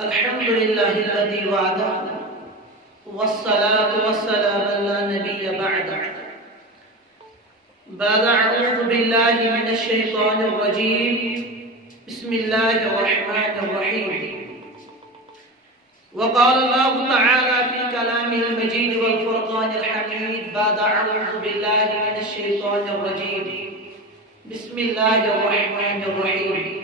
الحمد لله الذي وعده والصلاة والسلام على نبي بعد أعوذ بالله من الشيطان الرجيم بسم الله الرحمن الرحيم وقال الله تعالى في كلامه المجيد والفرقان الحميد بعد أعوذ بالله من الشيطان الرجيم بسم الله الرحمن الرحيم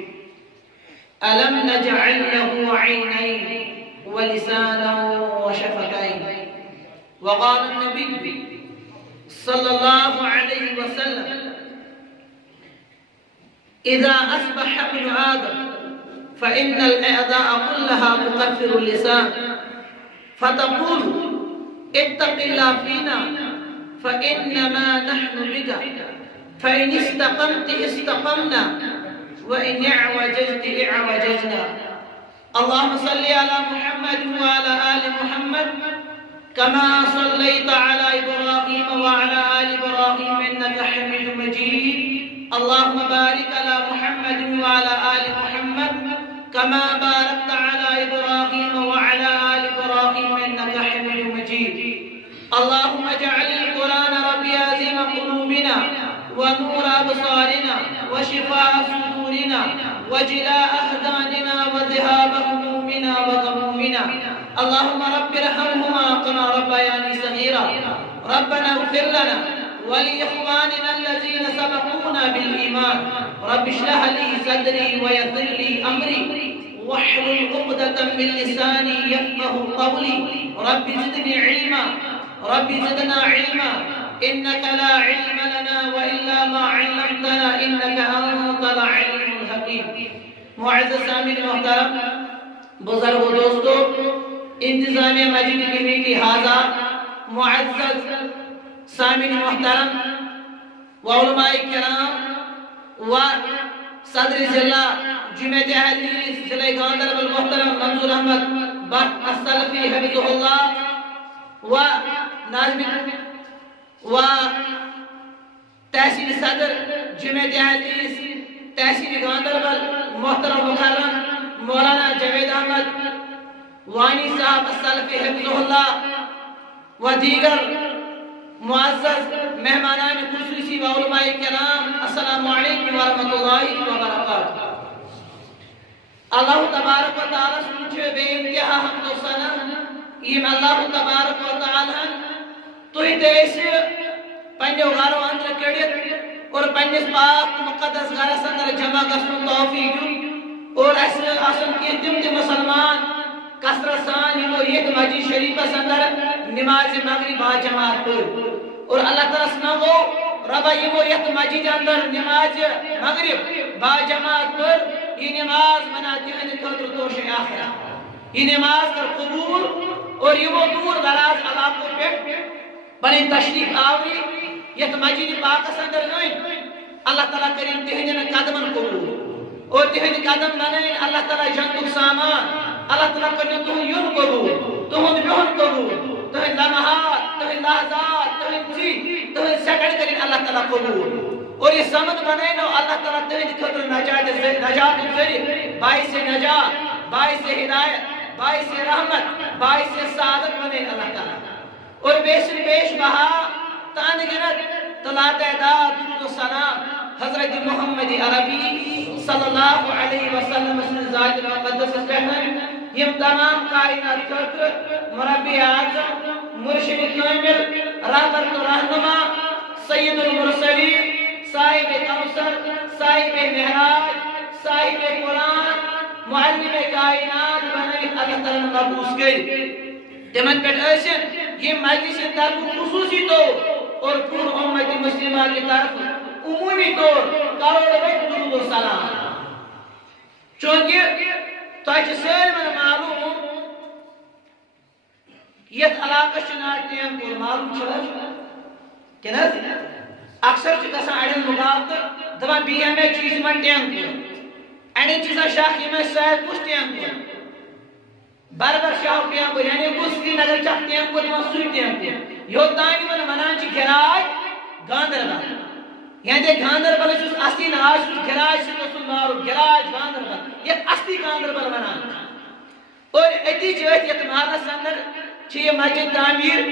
ألم نجعل له عينين ولسانا وشفتين وقال النبي صلى الله عليه وسلم إذا أصبح ابن آدم فإن الأعداء كلها تكفر اللسان فتقول اتق الله فينا فإنما نحن بك فإن استقمت استقمنا وإن اعوججت اعوججنا اللهم صل على محمد وعلى آل محمد كما صليت على إبراهيم وعلى آل إبراهيم إنك حميد مجيد اللهم بارك على محمد وعلى آل محمد كما باركت على إبراهيم وعلى آل إبراهيم إنك حميد مجيد اللهم اجعل القرآن ربيع زين قلوبنا ونور أبصارنا وشفاء صدورنا وجلاء أحزاننا وذهاب همومنا وغمومنا اللهم رب ارحمهما كما ربياني صغيرا ربنا اغفر لنا ولإخواننا الذين سبقونا بالإيمان رب اشرح لي صدري ويسر لي أمري واحلل عقدة من لساني يفقه قولي رب زدني علما رب زدنا علما إنك لا علم لنا وإلا ما علمتنا إنك أنت العليم الحكيم معزز سامعین محترم بزرگ و دوستو انتظامیہ مسجد کمیٹی حاضر معزز سامعین محترم وعلماء کرام و صدر ضلع جمعیت اہل ضلع گاندربل محترم منظور احمد بٹ السلفی حفظہ اللہ و ناظم و تحصیل صدر جمعیت اہل تحصیل گاندربل محترم مکرم مولانا جاوید احمد وانی صاحب السلفی حفظہ اللہ و دیگر معزز مہمانان خصوصی و علماء کرام السلام علیکم ورحمۃ اللہ وبرکاتہ اللہ تبارک و تعالی سنچے بے انتہا حمد و ثنا یم اللہ تبارک و تعالی تو دیس پنیو گھرو اندر کڑت اور پنس پاک مقدس گھرس اندر جمع گژھن توفیق اور اسن کی تم مسلمان کثرت سان یمو یہ مسجد شریفس اندر نماز مغرب با جماعت پڑھ اور اللہ تعالی سنگو ربا یمو یہ مسجد اندر نماز مغرب با جماعت پڑھ یہ نماز منا تہند خاطر توش آخرہ یہ نماز کر قبول اور یمو دور دراز علاقوں پہ پنن تشریف آوری یہ مسجد پاکس اندر نوئی اللہ تعالیٰ کریم تہندن قدمن قبول اور تہند قدم بنائیں اللہ تعالیٰ جنتک سامان اللہ تعالیٰ کریم تہند یون قبول تہند بہن قبول تہند لمحات تہند لحظات تہند چیز تہند سیکنڈ کریم اللہ تعالیٰ قبول اور یہ سمت بنائیں اللہ تعالیٰ تہند خطر نجات ذریعہ باعث نجات باعث ہدایت باعث رحمت باعث سعادت بنائیں اللہ تعالیٰ اور بیش بہا تان گرد تلا تعداد درود و سلام حضرت محمد عربی صلی اللہ علیہ وسلم ذات المقدس پہن یم تمام کائنات خاطر مربی اعظم مرشد کامل راہبر و رہنما سید المرسلین صاحب کوثر صاحب معراج صاحب قرآن معلم کائنات بنائے اللہ تعالیٰ مبعوث گئی تمن پہ یہ مجلس طرف خصوصی طور اور پور امت مسلمہ کی طرف عمومی طور کروڑ درود و سلام چونکہ تاکہ سالمن معلوم یہ علاقہ چنار ٹیم پور معلوم چلا کہ نا اکثر گژھان اڑین مقابلہ دپان بی ایم اے چیز من ٹیم پور اڑین چیزا شاخ میں سید کس ٹیم پور بربر شاہ ٹیم پور یعنی کس سری نگر چھ ٹیم پور سوئی ٹیم پور یوتان من ونان گراج گاندربل یعنی گاندربل اصلی ناش گراج سے نار گراج گاندربل یہ اصلی گاندربل ونان یتی چھ محلس اندر یہ مسجد تعمیر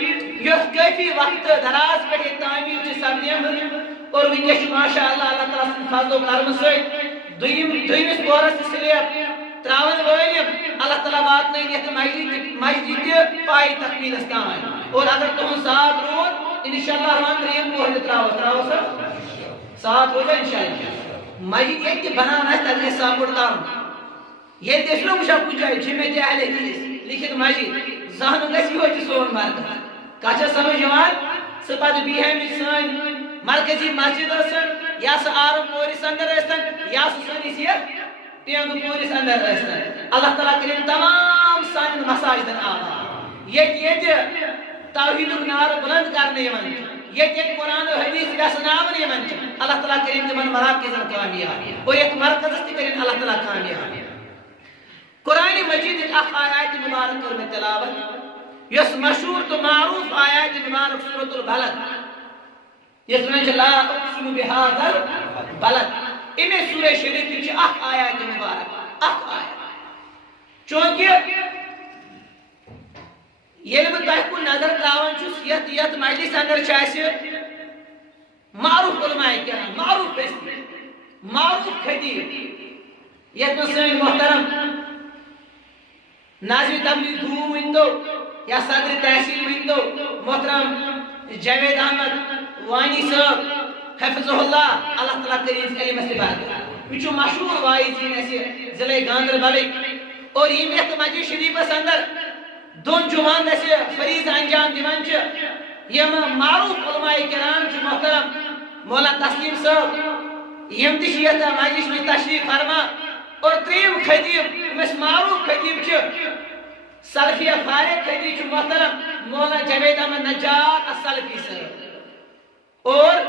یس کافی وقت دراز پہ تعمیر چھ سپدیمت اور ونکس ماشاء اللہ اللہ تعالیٰ سن فضل و کرم ست دویمس پورس سلیب تراون ولم اللہ تعالیٰ واتن یت مسجد پائی تکمیلس تام اور اگر تہن ساتھ رود انشاءاللہ رحمان تریم پور تراو ساتھ روزا انشاءاللہ مسجد یہ بنانا ہے تک سپورٹ کرن یہ دیکھو مجھے کچھ جائے جمعیت اہل حدیث لکھت مسجد زہن گژھِ یہوے سون مرکز کتھ چھا سمجھ یوان سہ پتہٕ بیٚیہِ ہمہِ سٲنۍ مرکزی مسجد ٲسِن یا سہ آرم پورِس اندر ٲسِن یا سہ سٲنِس یتھ ٹینٛگہٕ پورِس اندر ٲسِن اللہ تعالیٰ کٔرِنۍ تمام سانٮ۪ن مساجدن آباد ییٚتہِ توحیٖدُک نعرٕ بُلنٛد کرنہٕ یِوان چھُ ییٚتہِ قرآن و حدیث ویٚسناونہٕ یِوان چھِ اللہ تعالیٰ کٔرِنۍ تِمن مراکزن کامیاب اور یتھ مرکزس تہِ کٔرِنۍ اللہ تعالیٰ کامیاب قرآن مجید اخ آیات مبارک کر میں تلاوت یس مشہور تو معروف آیات مبارک سورۃ البلد یس میں لا اقسم بهذا البلد امی سورہ شریف کی اخ آیات مبارک اخ آیات چونکہ یہ بہ تہ کو نظر تراون چھس یت مجلس اندر چھ معروف علماء کرام معروف خطیب یت میں سن محترم ناظر تبلیغ دھوم ونتو یا صدر تحصیل ونتو محترم جاوید احمد وانی صاحب حفظہ اللہ اللہ تعالیٰ کریم علم سے بات یہ مشہور واعظین ایسے ضلع گاندربلک اور یہ یتھ مسجد شریفس اندر دون جمعان ایسے فریض انجام دیوان یم معروف علماء کرام محترم مولانا تسلیم صاحب یم تہ یتھ مسجد میں تشریف فرما اور تریم خطیب اس معروف خطیب سلفیہ فارغ خطیب محترم مولانا جاوید احمد نجار السلفی صاحب اور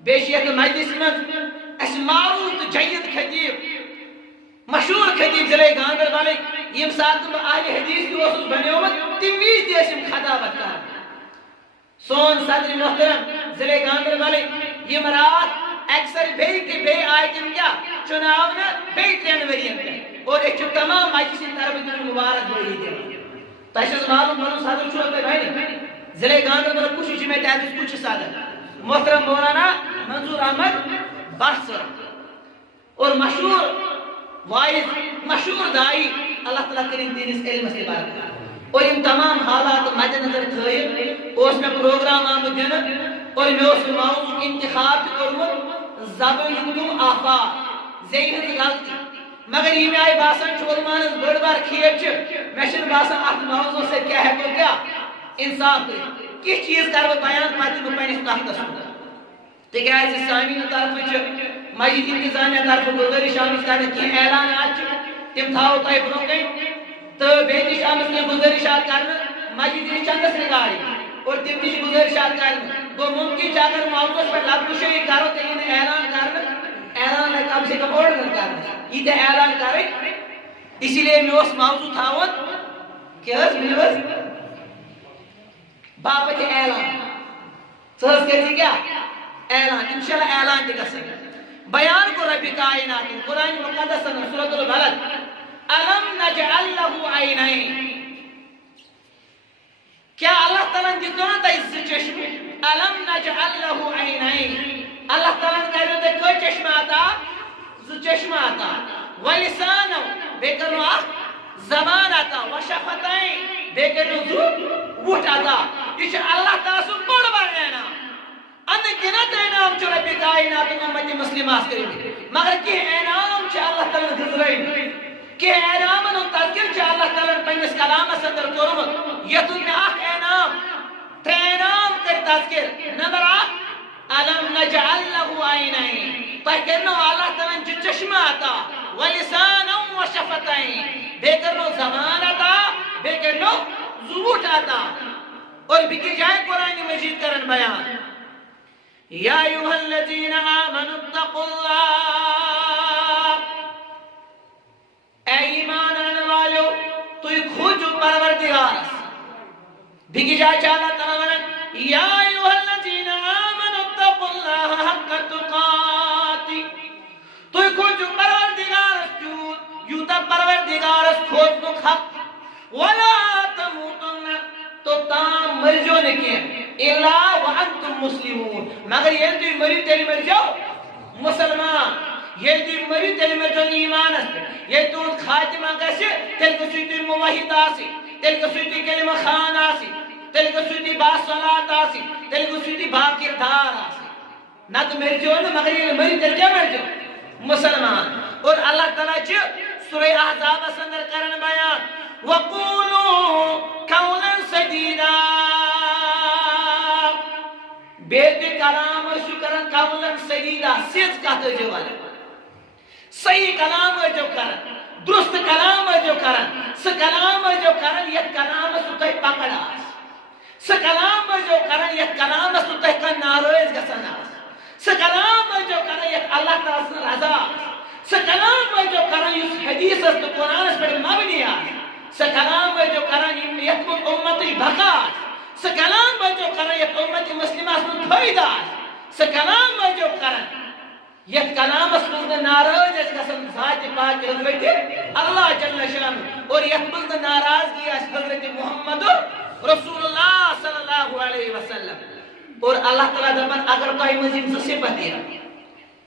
بیشیت مجلس من اس معروف جید خطیب مشہور خطیب ضلع گاندربلک یم ساتھ اہل حدیث تہ اوسس بنیومت تم وز تہ ٲسۍ خطابت کر سون صدر محترم ضلع گاندربلک یم رات اکثر بے آئے تم کیا چناو بے 3 ورین پہ اور ایک تمام مجلس طرف دن مبارک بولی دے تشخص معلوم بنو صدر چھو اپنے بھائی ضلع گاندربل کچھ جمعیت اہل کچھ صدر محترم مولانا منظور احمد بٹ صاحب اور مشہور واعظ مشہور دائی اللہ تعالیٰ کریم دینس علم سے بارک اور ان تمام حالات مد نظر تھٲیِتھ اوس مےٚ پروگرام آمُت دِنہٕ اور مےٚ اوس موضوع انتخاب تہِ کوٚرمُت زبٲنۍ ہُنٛد آفاق زیٚیہِ ہٕنٛز غلطی مگر یہ مےٚ آیہِ باسان چھُ علماہن ہٕنٛز بٔڑ بار کھیپ چھِ مےٚ چھُنہٕ باسان اتھ موضوع سۭتۍ کیٛاہ ہٮ۪کو کیٛاہ انصاف کٔرِتھ کینٛہہ چیٖز کرٕ بہٕ بیان پتہٕ دِمہٕ بہٕ پننِس تختس کُن تِکیٛازِ سامعیٖنو طرفہٕ چھِ مسجد انتظامیہ طرفہٕ گُزٲرِش آمٕژ کرنہٕ کینٛہہ اعلانات چھِ تِم تھاوو تۄہہِ برونٛہہ کَنہِ تہٕ بیٚیہِ تہِ چھِ آمٕژ کینٛہہ گُزٲرِشات کرنہٕ مسجد چندس رِگاڈِنٛگ اور تِم تہِ چھِ گُزٲرِشات کرنہٕ گوٚو مُمکِن چھُ اگر موضوعس پٮ۪ٹھ لفظ شٲیع کرو تیٚلہِ یی نہٕ اعلان کرنہٕ اعلان لگہِ کم سے کم اوٚڑ گنٹہٕ کرنس ییٖتیٛاہ اعلان کرٕنۍ اسی لیے مےٚ اوس موضوع تھاوُن کیٛاہ حظ ؤنِو حظ باپتھ اعلان ژٕ حظ کٔرۍزِ کیٛاہ اعلان انشاءاللہ اعلان تہِ گژھن بیان کوٚر ربِ کائنات قرآن مقدسن سورۃ البلد الم نجعل له عینین کیا اللہ تعالیٰ دِژو نہ تۄہہِ زٕ چشمہٕ الم نجعل له عینین اللہ تعالیٰ کریو تۄہہِ کٔژ چشمہٕ عطا زٕ چشمہٕ عطا ولسانو بیٚیہِ کرنو اکھ زبان عطا وشفتین بیٚیہِ کرنو زٕ وُٹھ عطا یہ چھُ اللہ تعالیٰ سُنٛد بوٚڑ بار انعام ان گنت انعام چھُ ربِ کائناتُک اُمتِ مُسلِماہس کٔرمٕتۍ مگر کینٛہہ انعام چھِ اللہ تعالیٰ گٔژھرٲومٕتۍ کینٛہہ انعامن ہُنٛد تذکر چھُ اللہ تعالیٰ پننِس کلامس اندر کوٚرمُت یتھ مےٚ اکھ انعام 3 انعام کٔرۍ تذکر نمبر 1 الم نجعل له عینین تۄہہِ کٔرنو اللہ تعالیٰ چھِ چشمہٕ عطا ولسانا وشفتین بیٚیہِ کٔرنو زبان عطا بیٚیہِ کٔرنو زٕ وُٹھ عطا اور بیٚکِس جایہِ قرآن مجید کرن بیان یا ایھا الذین آمنوا اتقوا اللہ اے ایمان آنے والو تُہۍ کھوٗژِو پروردگارس بیٚکِس جایہِ چھِ اللہ تعالیٰ ونان یا ایھا الذین آمنوا اتقوا اللہ حق تقاتہ تُہۍ کھوٗژِو پروردگارس تیوٗت یوٗتاہ پروردگارس کھوژنُک حق ولا تموتن تو تام مرجو نکی الا وانتم مسلمون مگر یہ تو مری تیری مرجو مسلمان یہ تو مری تیری مرجو ایمان است یہ تو خاتمہ گسی تیل گسی تو موحد آسی تیل گسی تو کلمہ خان آسی تیل گسی تو با صلات آسی تیل گسی تو با کردار آسی نہ تو مرجو نہ مگر یہ مری تیری کیا مرجو مسلمان اور اللہ تعالیٰ سورہ احزاب اندر کرن بیان وَقُولُوا قَوْلًا سَدِيدًا بیت کلام شو کرن قولاً سدیدہ سیز کہتا جو والے صحیح کلام جو کرن درست کلام جو کرن س کلام جو کرن یہ کلام سوتای پکڑا س کلام جو کرن یہ کلام سوتای کا ناراض گسنا س کلام جو کرن یہ اللہ تعالی سے رضا س کلام جو کرن اس حدیث است قرآن اس پر مبنی ہے س کلام جو کرن یہ امتی بقا س کلام جو کرن یہ امتی مسلمہ اس فائدہ س کلام جو کرن یہ کلام اس میں ناراض اس قسم ذات پاک حضرت اللہ جل شان اور یہ میں ناراضگی اس حضرت محمد رسول اللہ صلی اللہ علیہ وسلم اور اللہ تعالی دپن اگر تو مزید صفت یہ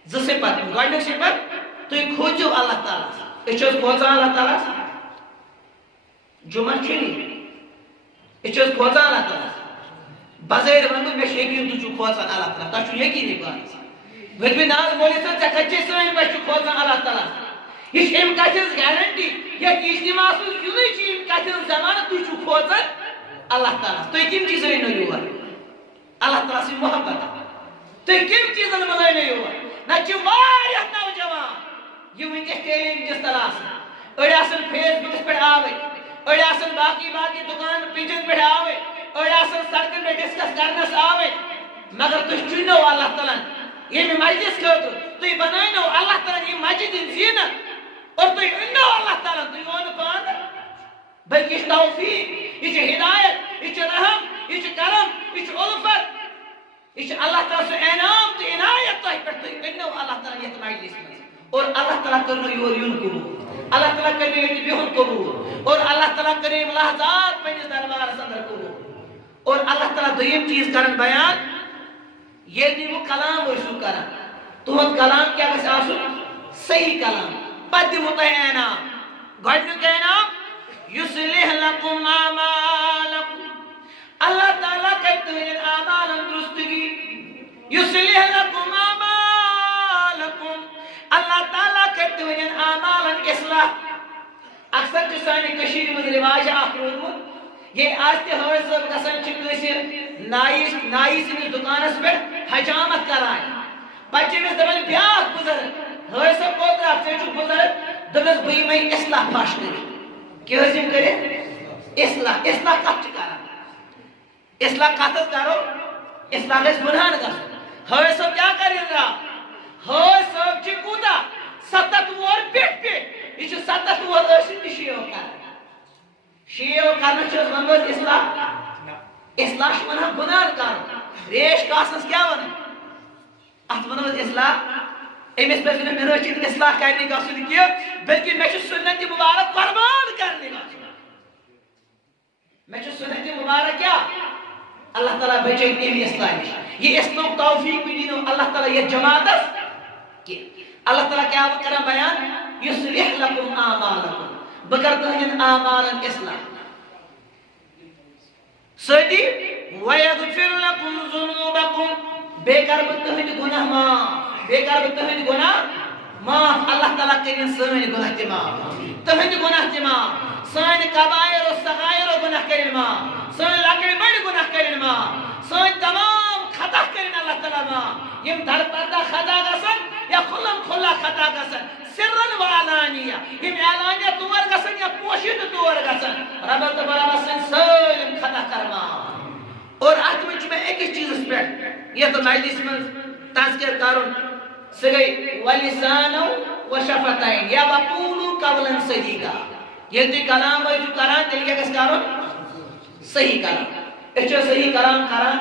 صفت گوڈنک صفت تو کھوجو اللہ تعالی اچھس کھوجا اللہ تعالی جمعہ چھنی اچھس کھوجا اللہ تعالی بظاہر ونو میں یقین تو کھوجا اللہ تعالی تا چھ یقین بات وچ بھی ناز مولی سے چکچے سوئیں بچ کھوجا اللہ تعالی یہ امکانس گارنٹی یہ اجتماع سو یوی چھ امکان زمان تو کھوجا اللہ تعالی تو کیم چیز نہ یور اللہ تعالی سے محبت تو کیم چیز نہ ملے نہ یور نہ چھ واریہ نوجوان یہ ونکس ٹیلنگ جس طرح اڑ اصل فیس بک پر آوے اڑ اصل باقی دکان پیجن پر آوے اڑ اصل سڑکن پہ ڈسکس کرنس آوے مگر تو چنو اللہ تعالی یہ مجلس خاطر تو بنائنو اللہ تعالی یہ مسجد زینت اور تو انو اللہ تعالی تو یون پان بلکہ توفیق یہ ہدایت یہ رحم یہ کرم یہ الفت یہ اللہ تعالی سے انعام تو عنایت تو پر تو انو اللہ تعالی یہ مجلس اور اللہ تعالیٰ کرنے یور یون قبول اللہ تعالیٰ کرنے یہ بیہن قبول اور اللہ تعالیٰ کرنے ملاحظات پہنے دربار اندر قبول اور اللہ تعالیٰ دویم چیز کرن بیان یہ دی وہ کلام ورسو کرن تو ہم کلام کیا بس آسو صحیح کلام پد متعینہ گھڑنو کہنا یسلح لکم آمالکم اللہ تعالیٰ کہتے ہیں آمالا درستگی یسلح لکم آمالکم اللہ تعالیٰ کرتے ہیں اعمال اصلاح اکثر جو سانی کشیر میں رواج آخرون یہ آجتے ہوئے سب قسم چکے سے نائی سے دکانس پر حجامت کرائیں بچے میں دبل بیاک گزر ہوئے سب کو در آپ سے چک گزر دبل بھئی میں اصلاح پاش کرے کیا حضیم کرے اصلاح کب چکارا اصلاح قاتل کرو اصلاح کس گناہ نگر ہوئے سب کیا کریں رہا ہوئے سب چی کودا ستت وور پیٹ پیٹ یہ ستت وور اشن شیعو کرنا شیعو کرنا چیز ونوز اصلاح شمنہ گناہ کرنا ریش کاسنس کیا ونہ ات ونوز اصلاح امیس پر سنہ میں روچید اصلاح کرنے کا سن کیا بلکہ میں سنت مبارک قربان کرنے کا سن میں سنت مبارک کیا اللہ تعالیٰ بچے تیمی اصلاح یہ اصلاح توفیق بھی دینو اللہ تعالیٰ یہ جماعت اللہ تعالیٰ کیا کرا بیان یصلح لکم آمالکم بکرتا ہے آمالا اصلاح سیدی ویغفر لکم ذنوبکم بے کربتا ہے گناہ معاف بے کربتا ہے گناہ معاف اللہ تعالیٰ کریں سائن گناہ معاف تہند گناہ معاف سائن کبائر و صغائر و گناہ کریں معاف سائن لکڑ بڑ گناہ کریں معاف سائن تمام خطا کریں اللہ تعالیٰ معاف یم دھر پردہ خطا گسن یا خلم خلا خطا گسن سرن و علانیہ یم علانیہ تور گسن یا پوشید تور گسن رب تبارک سن سالم خطا کرما اور آج میں ایک چیز اس پر یہ تو مجلس میں تذکر کروں سگئی ولسان و شفتین یا وقولو قولا سدیدا یہ تو کلام ہے جو کران دل کے کس کروں صحیح کلام اچھا صحیح کلام کران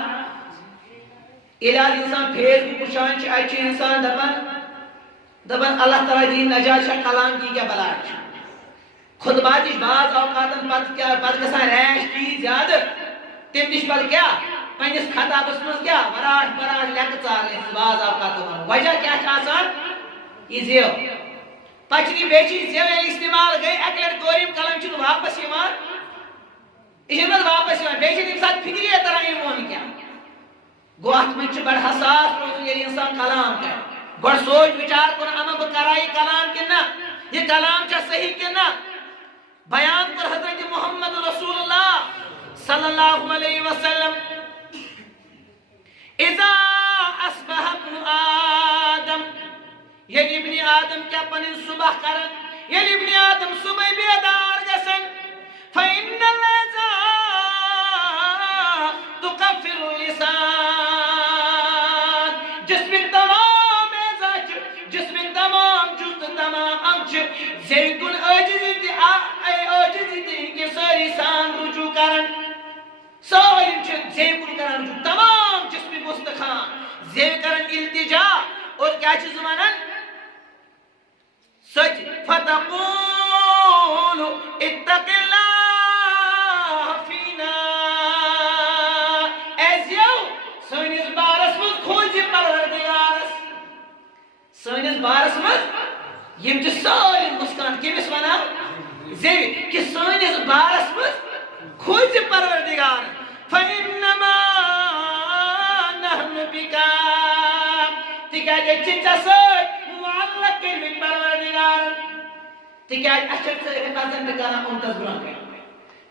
الال انسان پھیس کو پوچھان چھ اچھے انسان دبن اللہ تعالیٰ دین نجات شاہ کلام کی کیا بلاٹ خطبات بعض اوقات پتہ گژھان ریش چیز زیادہ تم نش پتہ کیا پنس خطابس مز کیا وراٹ پراٹ لیکھ ژار بعض اوقات وجہ کیا آسان یہ زیو پچنی بیچی زیو یل استعمال گئی اکہ لٹ کوریم قلم چھ واپس یہ واپس بیچ تم سات فکری تران یہ مون کیا گو ات من بڑ حساس روزن یل انسان کلام کر گوڑ سوچ وچار کن اما بہ کرا یہ کلام کن نہ یہ کلام چھ صحیح کن نہ بیان کر حضرت محمد رسول اللہ صلی اللہ علیہ وسلم اذا اصبح ابن آدم یل ابن آدم کیا پنن صبح کرن یل ابن آدم صبح بیدار گسن فإن العزاء تكفر اللسان جسم تمام عزاء جسم تمام جزء تمام امچ زیکن عاجزی کے ساری سان رجوع کرن سارے زیکن کرن رجوع تمام جسم مستخان زیو کرن التجا اور کیا چیز مانن سچ فتقول اتق اللہ فینا ایسیو سنس بارس مز کھوج پروردگارس سنس بارس مز یم ساری مسکان کمس ونا زیو کہ سنس بارس مز کھوج پروردگار فإنما نحن بک تکیازِ چھ سۭتۍ معلق کٔرمٕتۍ پروردگارن تکیازِ اچھا رِپرزنٹ کران اُمتس برونٛہہ کَنہِ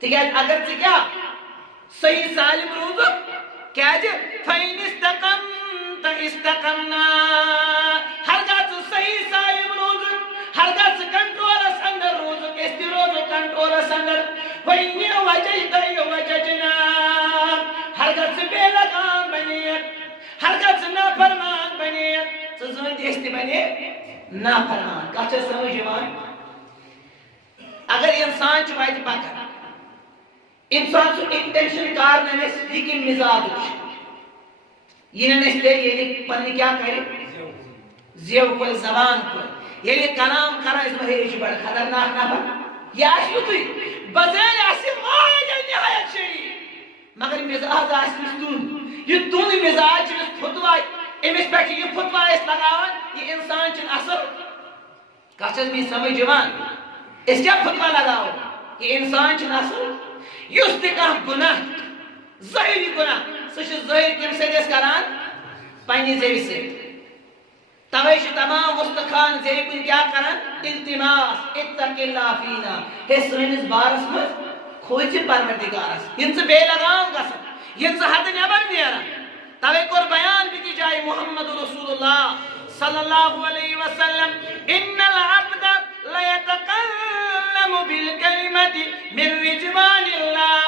تکیازِ اگر ژٕ کیٛاہ صحیح سالم روٗزُکھ کیازِ فإن استقمت استقمنا ہرگاہ ژٕ صحیح سالم روٗزُکھ ہرگاہ ژٕ کنٹرولس اندر روٗزُکھ أسۍ تہِ روزو کنٹرولس اندر وإن وججت وججنا ہرگاہ ژٕ بے لگام بنیکھ ہرگاہ ژٕ نافرمان بنیکھ ژٕ زٲنۍ أسۍ تہِ بنے نافرمان کتھ چھِ سمجھ یِوان اگر انسان چھ وتہِ پکان انسان سُہ انٹینشن کار نزدیکی مزاج یہ نسلے پنہ کیا کرے زیو کل زبان کل یعنی کلام کران اس میں بڑا خطرناک نفر یہ آس یتھے بظاہر آس نہایت شریف مگر مزاج آس تون یہ تون مزاج فتوا امس پہ یہ فتوا لگاوان یہ انسان چھ اصل کتھ چھس میں سمجھ یوان اس کیا فتوا لگاو کہ انسان چھ اصل یس تہ کانٛہہ گناہ ظٲہری گناہ سہ چھ ظٲہر کمہِ سۭتۍ أسۍ کران پننہِ زیوِ سۭتۍ توے چھ تمام مستخان زیوِ کُن کیا کران التماس اتق اللہ فینا ہے سٲنِس بارس منٛز کھوژِ پروردگارس ین ژٕ بے لگام گژھان ین ژٕ حدٕ نٮ۪بر نیران توے کوٚر بیان بیٚکِس جایہِ محمد رسول اللہ صلی اللہ علیہ وسلم ان العبد ليتكلم بالكلمة من رجوان الله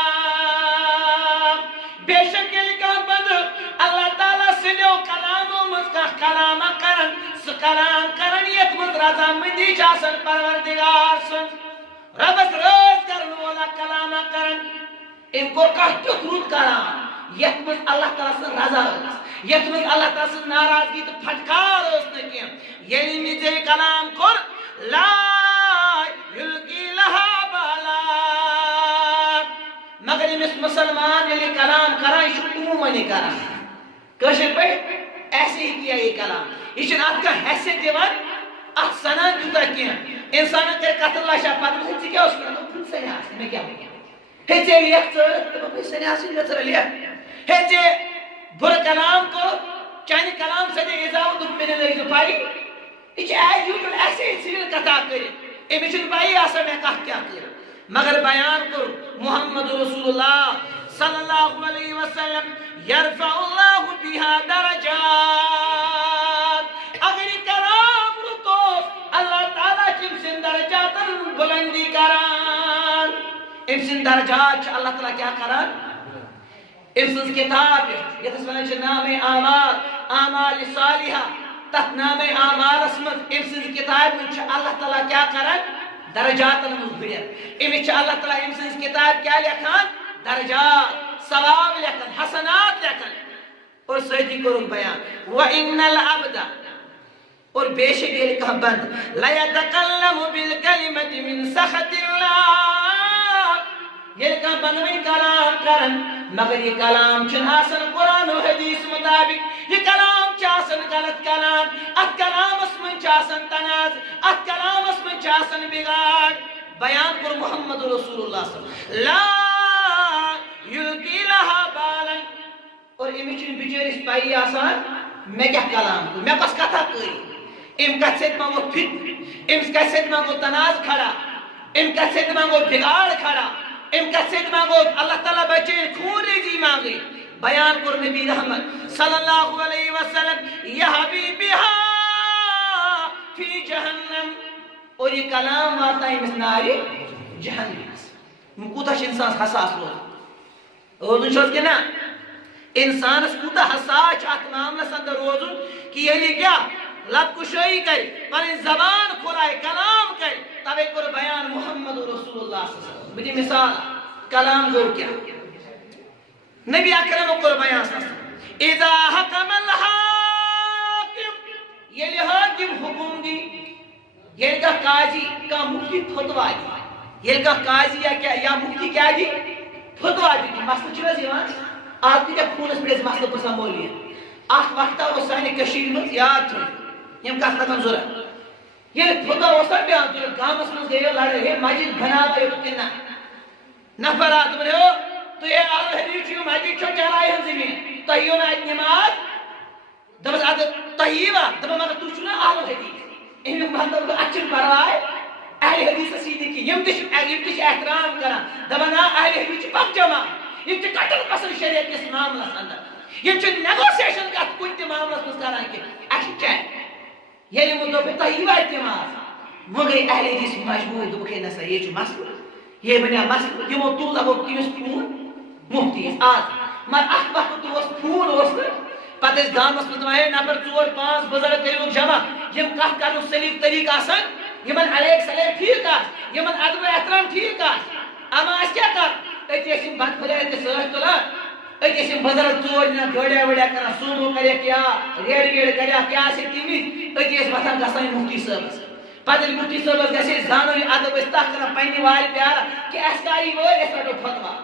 بے شک کا بند اللہ تعالی سنو کلامو مز کلام کرن س کلام کرن یت مز رضا مندی آسان پروردگار سن ربس راز کرن والا کلام کرن ان کو کہت رود کلام یت مز اللہ تعالی سن رضا یت مز اللہ تعالی سن ناراضگی تو پھٹکار اس نے کیا یعنی مجھے کلام کر لا یلقی لها بالا مگر امس مسلمان یعنی کلام کران یہ عموماً کران کشر پہ ایسے ہی کیا یہ کلام یہ ات کا حیثیت دیوان ات سنان تیوتا کیا انسان کر قتل لاشا پتہ ژٕ کیٛاہ اوس کران پھٹ سنی آسہِ مےٚ کیٛاہ وۄنۍ ہے ژےٚ لیکھ ژٕ سنی آسہِ ژٕ لیکھ ہے ژےٚ بُرٕ کلام کوٚر چانہِ کلام سۭتۍ اِضافہٕ دوٚپ مےٚ نہٕ لٲگۍ پاے یہ ایز یوزل ایسے ہی سیل کتھا کرے امس چھ پائی آسان میں کتھ کیا کر مگر بیان کر محمد رسول اللہ صلی اللہ علیہ وسلم یرفع اللہ بها درجات اگر کلام رتو اللہ تعالی چم سن درجات بلندی کران ام سن درجات اللہ تعالی کیا کران ام سن کتاب یہ ونان چھ نام اعمال صالحہ تت نام اعمال اسمت ام سن کتاب میں اللہ تعالی کیا کران درجات المغفرت امس اللہ تعالی ام سن کتاب کیا لکھان درجات ثواب لکھن حسنات لکھن اور سیدی کو بیان وان العبد اور بے شک یہ کہاں بند لا يتكلم بالكلمة من سخط الله یہ کہاں بند میں کلام کرن مگر یہ کلام چھن آسن قرآن و حدیث مطابق یہ کلام چاسن غلط کلام ات کلام اسمن چاسن تناز ات کلام اسمن چاسن بگاڑ بیان کر محمد رسول اللہ صلی اللہ علیہ وسلم لا یلقی لها بالا اور امی چھن بچیرس پائی آسان میں کیا کلام کو میں بس کتھا کری ام کت سے مانگو فت ام کت سے مانگو تناز کھڑا ام کت سے مانگو بگاڑ کھڑا ام کت سے مانگو اللہ تعالیٰ بچے خون ریزی مانگے بیان کر نبی رحمت صلی اللہ علیہ وسلم یا حبیبہا فی جہنم اور یہ کلام واتا ہے اس ناری جہنم کوتا چھ انسان حساس روزن چھوز کے نا انسان اس کوتا حساس آت معاملہ سندر روزن کہ یہ کیا لب کشوئی کر پر زبان کھلائے کلام کر تب ایک اور بیان محمد رسول اللہ صلی اللہ علیہ وسلم مجھے مثال کلام گو کیا نبی اکرم کو بیان صلی اللہ علیہ وسلم اذا حکم الحاکم یہ حاکم حکم دی یہ کا قاضی کا مفتی فتوا دی یہ کا قاضی یا مفتی کیا دی فتوا دی مسئلہ چھو زیوان آپ کی جب خونس پر اس مسئلہ پر سمولی ہے آخ وقتا وہ سانی کشیر میں یاد چھو یم کہتا کنزورا یہ فتوا وہ سب بیان چھو گام اس میں گئے لڑے ہے مجید بنا بھائی کننا نفرات بنے ہو تو یہ آل حدیث چھو مجید چھو چرائے ہم زمین تحیون آج نماز دبس آدھ تحییوہ دبا مگر تو چھونا آل حدیث انہوں مطلب اچھن پروائے اہل حدیث سیدھی کی یم تش احترام کرا دبا نا اہل حدیث پک جمع یم چھ قتل پسند شریعت کس معاملہ اندر یم چھ نیگوسیشن کا کنتی معاملہ سمجھ کرا کہ اکشن چاہے یہ مطلب تحییوہ اتماز مگئی اہل حدیث مجبور دبکے نسا یہ چھ مسئلہ یہ بنیا مسئلہ یہ وہ طول لگو کیوس پھون مفتی ہے آج مر اخ وقت تو اس پھون اس پتہ اس گام اس مطمئن نفر 4-5 بزرگ کریلوگ جمع یم کہا کرنو سلیف طریق آسان یمن علیک سلیف ٹھیک آس یمن عدب احترام ٹھیک آس اما اس کیا کر ایتی اسم بات پھلے ایتی سرح تولا ایتی اسم بزرگ چور جنا گھڑیا وڑیا کرنا سومو کریا کیا ریڑ کریا کیا سے تیمیز ایتی اس بطان گسانی مفتی صاحب پتہ مفتی صاحب گسے زانوی عدب استاق کرنا پہنی والی پیارا کہ اسکاری وہ اس وقت فتوا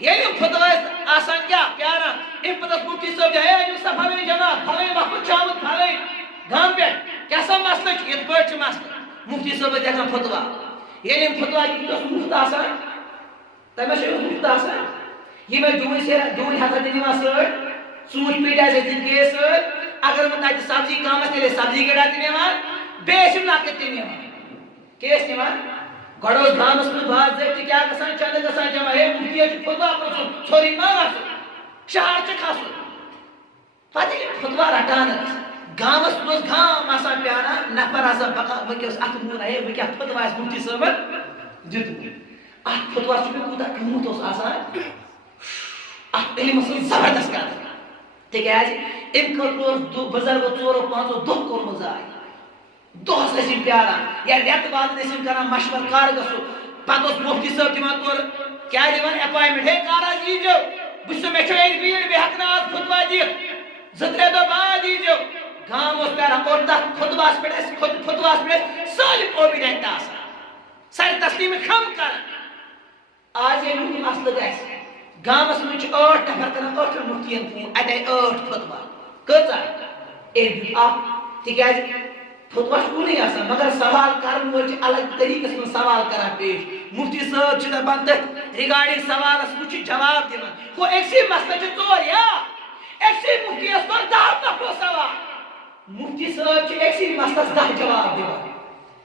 یہ فتوا آسان کیا پیارا ان پتہ مفتی صاحب جائے جو صفحہ جمع پھلے وقت چاوت پھلے گام پہ کیسا مسئلہ چھو یہ پرچ مسئلہ مفتی صاحب دیکھا فتوا یہ فتوا کی تو مفت آسان تمہیں سے مفت آسان یہ میں دوئی حضرت نیوہ سر سوچ پیٹا سے زندگی سر اگر میں تاکہ سبزی کامت لے سبزی گڑا تی نیوہ بیشم ناکت تی نیوہ کیس نیوہ گڑوز گامس میں بات زیرتی کیا کسان چاندے کسان جمع ہے مفتی ہے فتوا پرسو چھوری مانا سو شہر چکھا سو پتہ فتوا رٹانا گامس پروز گام آسان پیانا نفر آسان بقا وکی اس ات مون ہے وکی ات فتوا اس مفتی صاحب جدو ات فتوا چوبی کوتا کموت اس آسان ات علم اصل زبردست کرتا ٹھیک ہے آج ام کروز بزرگ 4-5 دو کور مزائی دوست نسیم پیارا یا ریت بعد نسیم کرنا مشور کار گسو پتہ اس مفتی صاحب دیوان طور کیا دیوان اپائمنٹ ہے کارا دیجو بسو میں چھو ایک بیڑ بے حق ناز فتوا دیکھ زدرے دو بعد دیجو گام اس پیارا اور تک خطباس پڑے سالم اوبیڈنٹ آسا ساری تسلیم خم کر آج یہ مفتی مسئلہ گیس گام اس میں 8 نفر کرنا 8 مفتیان تھیں ادھے 8 فتوا کتا ایک آپ ٹھیک ہے فتوا شکو نہیں آسا مگر سوال کرن وچ الگ طریقے سے سوال کرا پیش مفتی صاحب چھتا بنتے ریگارڈنگ سوال اس کچھ جواب دینا وہ ایک سی مسئلہ چھو چور یا ایک سی مفتی اس پر دار نفرو سوال مفتی صاحب چھو ایک سی مسئلہ 10 جواب دینا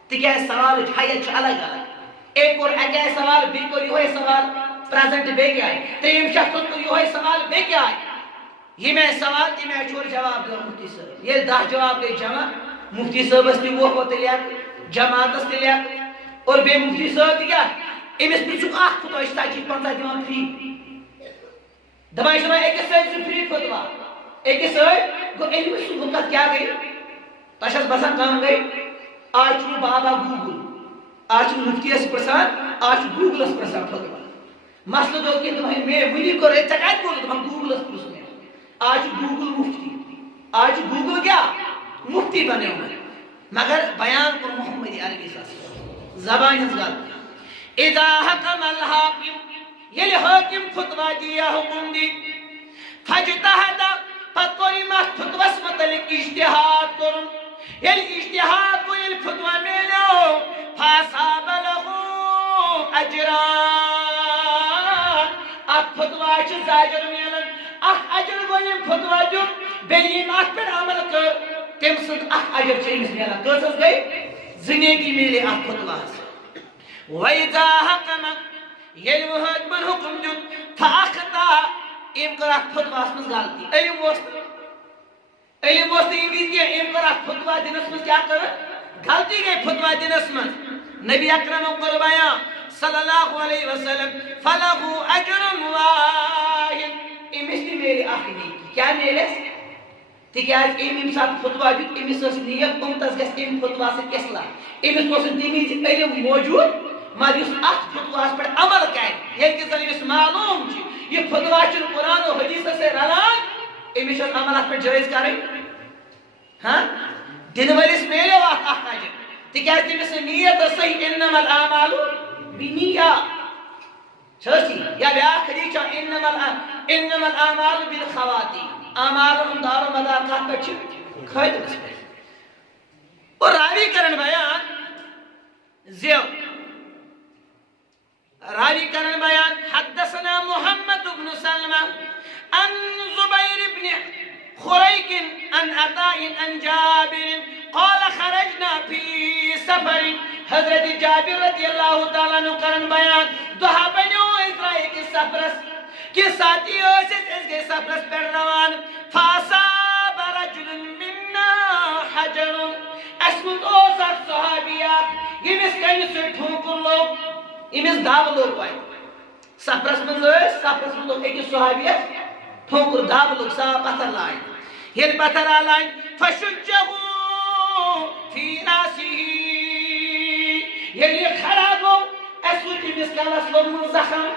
تکیہ سوال چھایا چھو الگ الگ ایک اور اگہ سوال بالکل یہ ہوئے سوال پریزنٹ بے گیا ہے تریم شخص کو یہ ہوئے سوال بے گیا ہے یہ میں سوال تھی میں چھوڑ جواب دیا مفتی صاحب یہ 10 جواب گئی جمع مفتی صاحب اس نے وہ ہوتے لیا جماعت اس نے لیا اور بے مفتی صاحب دیا امس پر چک آخ فتوا اس تاچی 15 دیوان فری دبائی شما ایک سائد سے فری فتوا ایک سائد کو علم سبقت کیا گئی تشخص بسن کام گئی آج چون بابا گوگل آج چون مفتی اس پرسان آج گوگل اس پرسان فتوا مسئلہ دو کہ تمہیں میں ولی کو رہے چکایت بولے تمہیں گوگل اس پرسان آج گوگل مفتی آج گوگل کیا مفتی بنے ہوئے مگر بیان کو محمد عربی زبان ہز غلط اذا حکم الحاکم یل حاکم فتوا دیا حکم دی فاجتہد پتوری مت فتوس متعلق اجتہاد کرن یل اجتہاد کو یل فتوا میلو فاصاب له اجران ات فتوا چھ زاجر میلن اخ اجر گو یم فتوا دیت بیٚیہِ ییٚمۍ اتھ پٮ۪ٹھ عمل کٔر تٔمۍ سُنٛد اکھ اجر چھِ أمِس میلان کۭژاہ گٔے زندگی میلے اتھ فتواہس وَإِذَا حَكَمَ ییٚلہِ وۄنۍ حٲکمن حُکم دیُت فَأَخْطَأَ أمۍ کٔر اتھ فتواہس منٛز غلطی علم اوس نہٕ ییٚمہِ وِزِ کینٛہہ أمۍ کٔر اتھ فتوا دِنس منٛز کیٛاہ کٔر غلطی گٔے فتوا دِنس منٛز نبی اکرمن کوٚر بیان صلی اللہ علیہ وسلم فَلَهُ أَجْرٌ وَاحِدٌ أمِس تہِ میلہِ اکھ نیکی کیٛاہ میلٮ۪س تِکیٛازِ أمۍ ییٚمہِ ساتہٕ فتوا دیُت أمِس ٲس نیت اُمتس گژھِ أمۍ فتوا سۭتۍ اصلاح أمِس اوس نہٕ تَمہِ وِزِ علم موجوٗد مگر یُس اتھ فتواہس پٮ۪ٹھ عمل کرِ ییٚلہِ کہِ زن أمِس معلوٗم چھُ یہِ فتوا چھُنہٕ قرآن و حدیثس سۭتۍ رلان أمِس چھُ عمل اتھ پٮ۪ٹھ جٲیز کرٕنۍ دِنہٕ وٲلِس میلیو اتھ اکھ اجر تِکیٛازِ تٔمِس سٕنٛز نیت ٲس صحیح انما الاعمال بالنیات چھِ یا بیاکھ حدیث چھُ انما الاعمال بالخواتیم اعمالن ہُنٛد دار و مدار کتھ پٮ۪ٹھ چھُ خٲتمس پٮ۪ٹھ اور راوی کرن بیان حدثنا محمد بن سلمہ عن زبير بن خريك عن عطاء عن جابر قال خرجنا في سفر حضرت جابر رضی اللہ تعالیٰ عنہ کرن بیان دہا بنیو اسرائیل کس سفرس کہ ساتھی اس گئے سفرس پر روان فاصاب رجل منا حجر اسمت اوسر صحابیہ یمس کنی سے ٹھوکر لوگ یمس داب لوگ پائے سفرس من لوگ ایک صحابیہ ٹھوکر داب لوگ صاحب پتھر لائن یہ پتھر آلائن فشجہو فی راسی یہ کھڑا گو اسو جمس کالس لوگ من زخم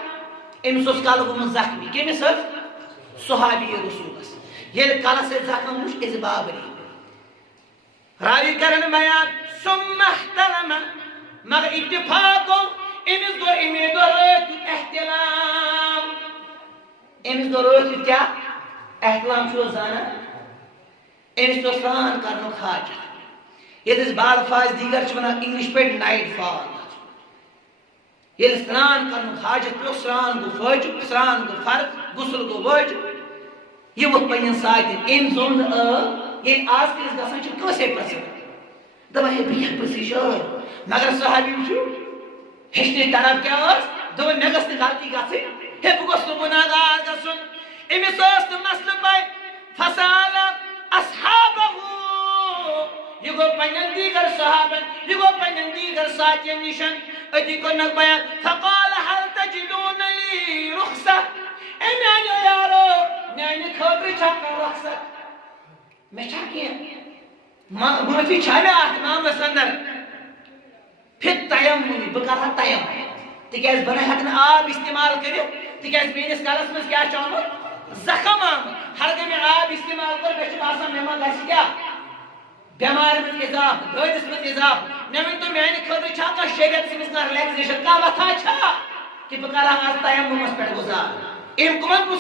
امس اس کال گو من زخمی کمس صحابی رسول یہ کالس زخم مش از بابری راوی کرن بیان ثم احتلم مگر اتفاق امس گو امید رات احتلام امس گو رات کیا احتلام شو زانا امس تو سران کرنو حاجت یہ بال فاز دیگر چھ ونان انگلش پہ نائٹ فال یہ سران کرنو حاجت پہ سران گو فوج سران گو فرق غسل گو وج یہ وہ پنن ساتھ ام زون یہ آج کس گسان چھ کسے پرسن دبا ہے بیا پرسی شو مگر صحابی چھو ہشنے طرف کیا اس دو نگس غلطی گسی ہے بگس گناہگار گسن امس اس مسئلہ پے فسال اصحابہ یہ گو پنن دیگر صحابن یہ گو پنن دیگر ساتھین نشن ادی کو نک بیان فقال هل تجدون لی رخصہ اے میانو یارو میانی خبر چھاکا رخصت میں چھاکیا معافی چھانے آتمام رسندر پھر تیمونی بکرہ تیم تکیز بنا حقن آب استعمال کرو تکیز مینس کالس میں کیا چاہوں زخم آمد ہر میں آب استعمال کر بیچم آسان مہمان گاسی کیا بیمار میں اضاف دودس میں اضاف نمین تو میانی خبر چھاکا شریعت سے مسنا ریلیکزیشن کا وطا چھا کہ بکرہ آز تیمون اس پیٹ گزار امکمت کو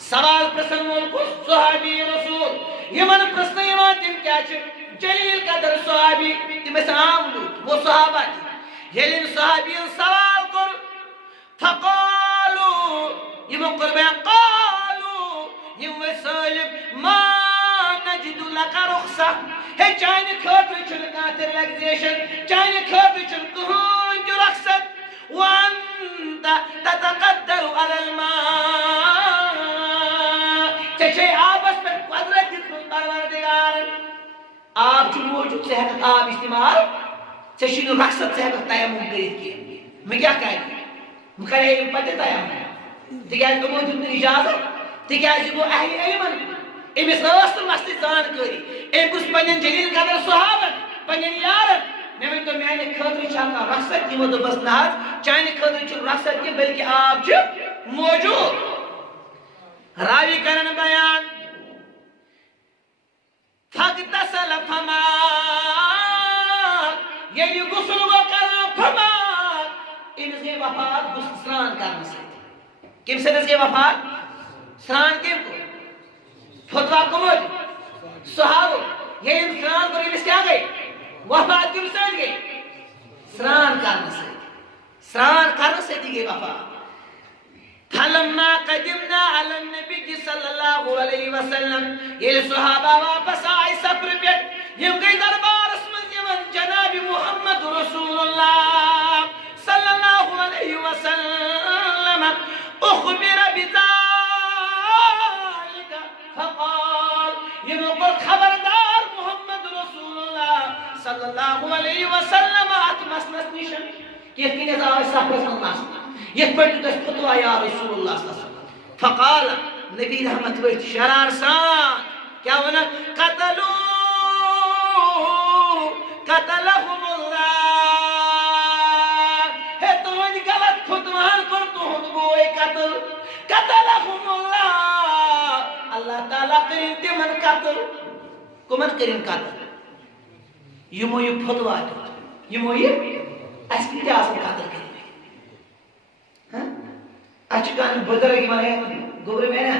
سوال پرسن مولکو صحابی رسول یہ من پرسن ایمان تم کیا چھے جلیل قدر صحابی تم اس عام لوگ وہ صحابہ تھی یہ لن صحابی سوال کر فقالو یہ من قربان قالو یہ وسالب ما نجد لکا رخصہ ہے چاہنے کھوٹر چھل کاتر ریلیکزیشن چاہنے کھوٹر چھل کہون جو رخصت وانت تتقدر علی الماء چچے آبس پر قدرت جتن پروردگار آپ جو موجود سے حقت آب استعمال چشین رخصت سے حقت تیمم کرید کیا میں کیا کہہ مکرے علم پتے تیمم تکیاز کو موجود اجازت تکیاز کو اہل علم امس ٲس مستی زانکاری ام کس پنن جلیل قدر صحابن پنن یارن میں تو میانہ خاطر چھا رخصت یمو تو بس نہ چانہ خاطر چھ رخصت کی بلکہ آپ چھ موجود راوی کرن بیان فاغتسل فما یہ غسل گو کرنا فرمان امس گئی وفات سران کرنے سے کم سے گئی وفات سران کم کو فتوا کمو صحابہ یہ سران کو امس کیا گئی وفات کم سے گئی سران کرنے سے دی گئی وفات فلما قدمنا على النبي صلى الله عليه وسلم یہ صحابہ واپس آئے سفر پہ یہ گئی دربار اسمن جناب محمد رسول اللہ صلی اللہ علیہ وسلم اخبر بذلك فقال یہ نقل خبردار محمد رسول اللہ صلی اللہ علیہ وسلم اتمسنس نشن کیف کنیز آئے سفر سنناس یہ پڑھتے تس فتوہ یا رسول اللہ صلی اللہ علیہ وسلم فقال نبی رحمت ویت شرار سان کیا ہونا قتلهم اللہ ہے تو انہی غلط فتوان کر تو ہم گوئے قتلهم اللہ تعالیٰ کریں تمن قتل کمن کریں قتل یمو یہ فتوہ یمو یہ اسکی جاسم قتل کریں اچھکان بزرگی مانے گوبر میں نا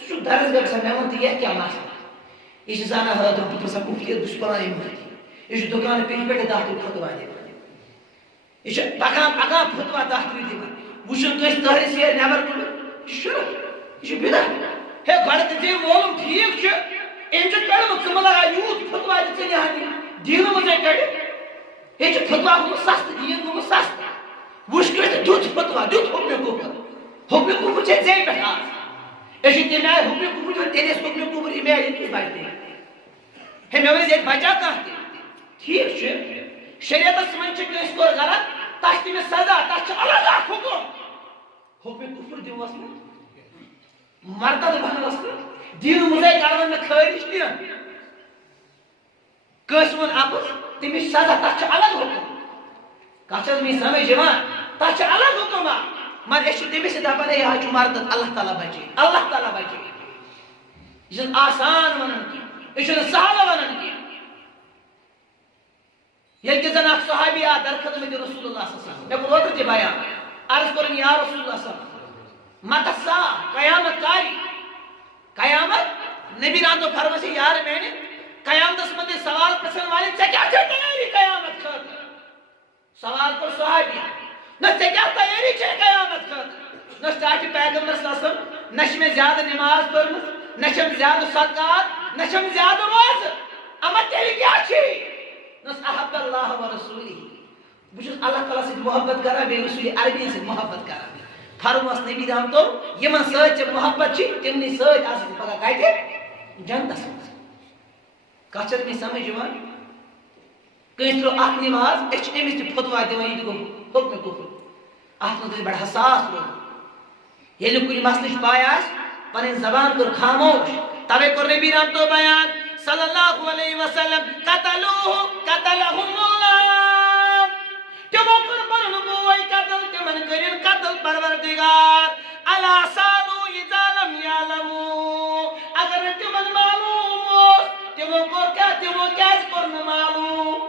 تو درس گر سا میں ونتی یہ کیا مسئلہ یہ زانا حضرت پپسا کفلیت دشپرانی مہتی یہ دکان پیش بیٹھے داخل فتوہ دے یہ پکان فتوہ داخل دے وشن کس تحری سیر نیبر کن شرک یہ بیدہ ہے گھڑت دے مولم ٹھیک چھو انجھو کڑم کم لگا یوت فتوہ دے چلی ہاں دینو مجھے کڑی یہ فتوہ ہم سست دین ہم سست وش کس دوت فتوہ دوت حکم کفر حکم کفر چھے زی بیٹھا ایسی تیمائے حکم کفر جو تیریس حکم کفر ایمائے انتوز بائیتے ہیں میں ویسے ایک بچہ کہتے ہیں ٹھیک چھے شریعت سمن چھے کہ اس کو غلط تاشتی میں سزا تاشتی اللہ حکم کفر دیو اس میں مرتد بہن اس میں دین مزے کارون میں خیرش دیا قسمن اپس تیمی سزا تاشتی الگ حکم کچھت میں سمجھ جوان تاشتی الگ حکم مر ایشی تیمی سے دابا نہیں آجو مرتد اللہ تعالیٰ بچے یہ آسان ونن کی یہ سہل ونن کی یہ کہ زن اک صحابی آ در خدمت رسول اللہ صلی اللہ علیہ وسلم میں اوتر تی بیان عرض کرن یا رسول اللہ صلی اللہ علیہ وسلم مت الساعہ قیامت کاری قیامت نبی ران تو فرماسی یار میں نے قیامت اس مندی سوال پرسن والے سے کیا تیاری قیامت خاطر سوال کر صحابی نہ سے کیا تیاری چھے قیامت خاطر نہ سٹاٹی پیغمبر صلی اللہ علیہ وسلم نشم زیادہ نماز پڑھنا نشم زیادہ صدقات نشم زیادہ روز اما تیری کیا چھی نس احب اللہ و رسولی بچھس اللہ تعالیٰ سے محبت کرا بے رسولی عربین سے محبت کرا فرماس نبی رام تو یمن سۭتۍ چھ محبت چھ تمنی سۭتۍ آسن پگہ کتہِ جنتس منٛز کتھ چھِ مےٚ سمجھ یِوان کٲنٛسہِ ترٛوو اکھ نماز أسۍ چھِ أمِس تہِ فتوا دِوان یہِ تہِ گوٚو حُکمِ کُفر اتھ منٛز گژھِ بڑٕ حساس روزُن ییٚلہِ نہٕ کُنہِ مسلٕچ پاے آسہِ پنٕنۍ زبان کٔر خاموش توے کوٚر نبی رام تو بیان صلی اللہ علیہ وسلم قتلهم اللہ تمو کر پنن بوئی قتل تمن کرن قتل پروردگار الا سالو اذا لم يعلموا اگر تمن معلوم تمو کور کیا تمو کیاز کرن معلوم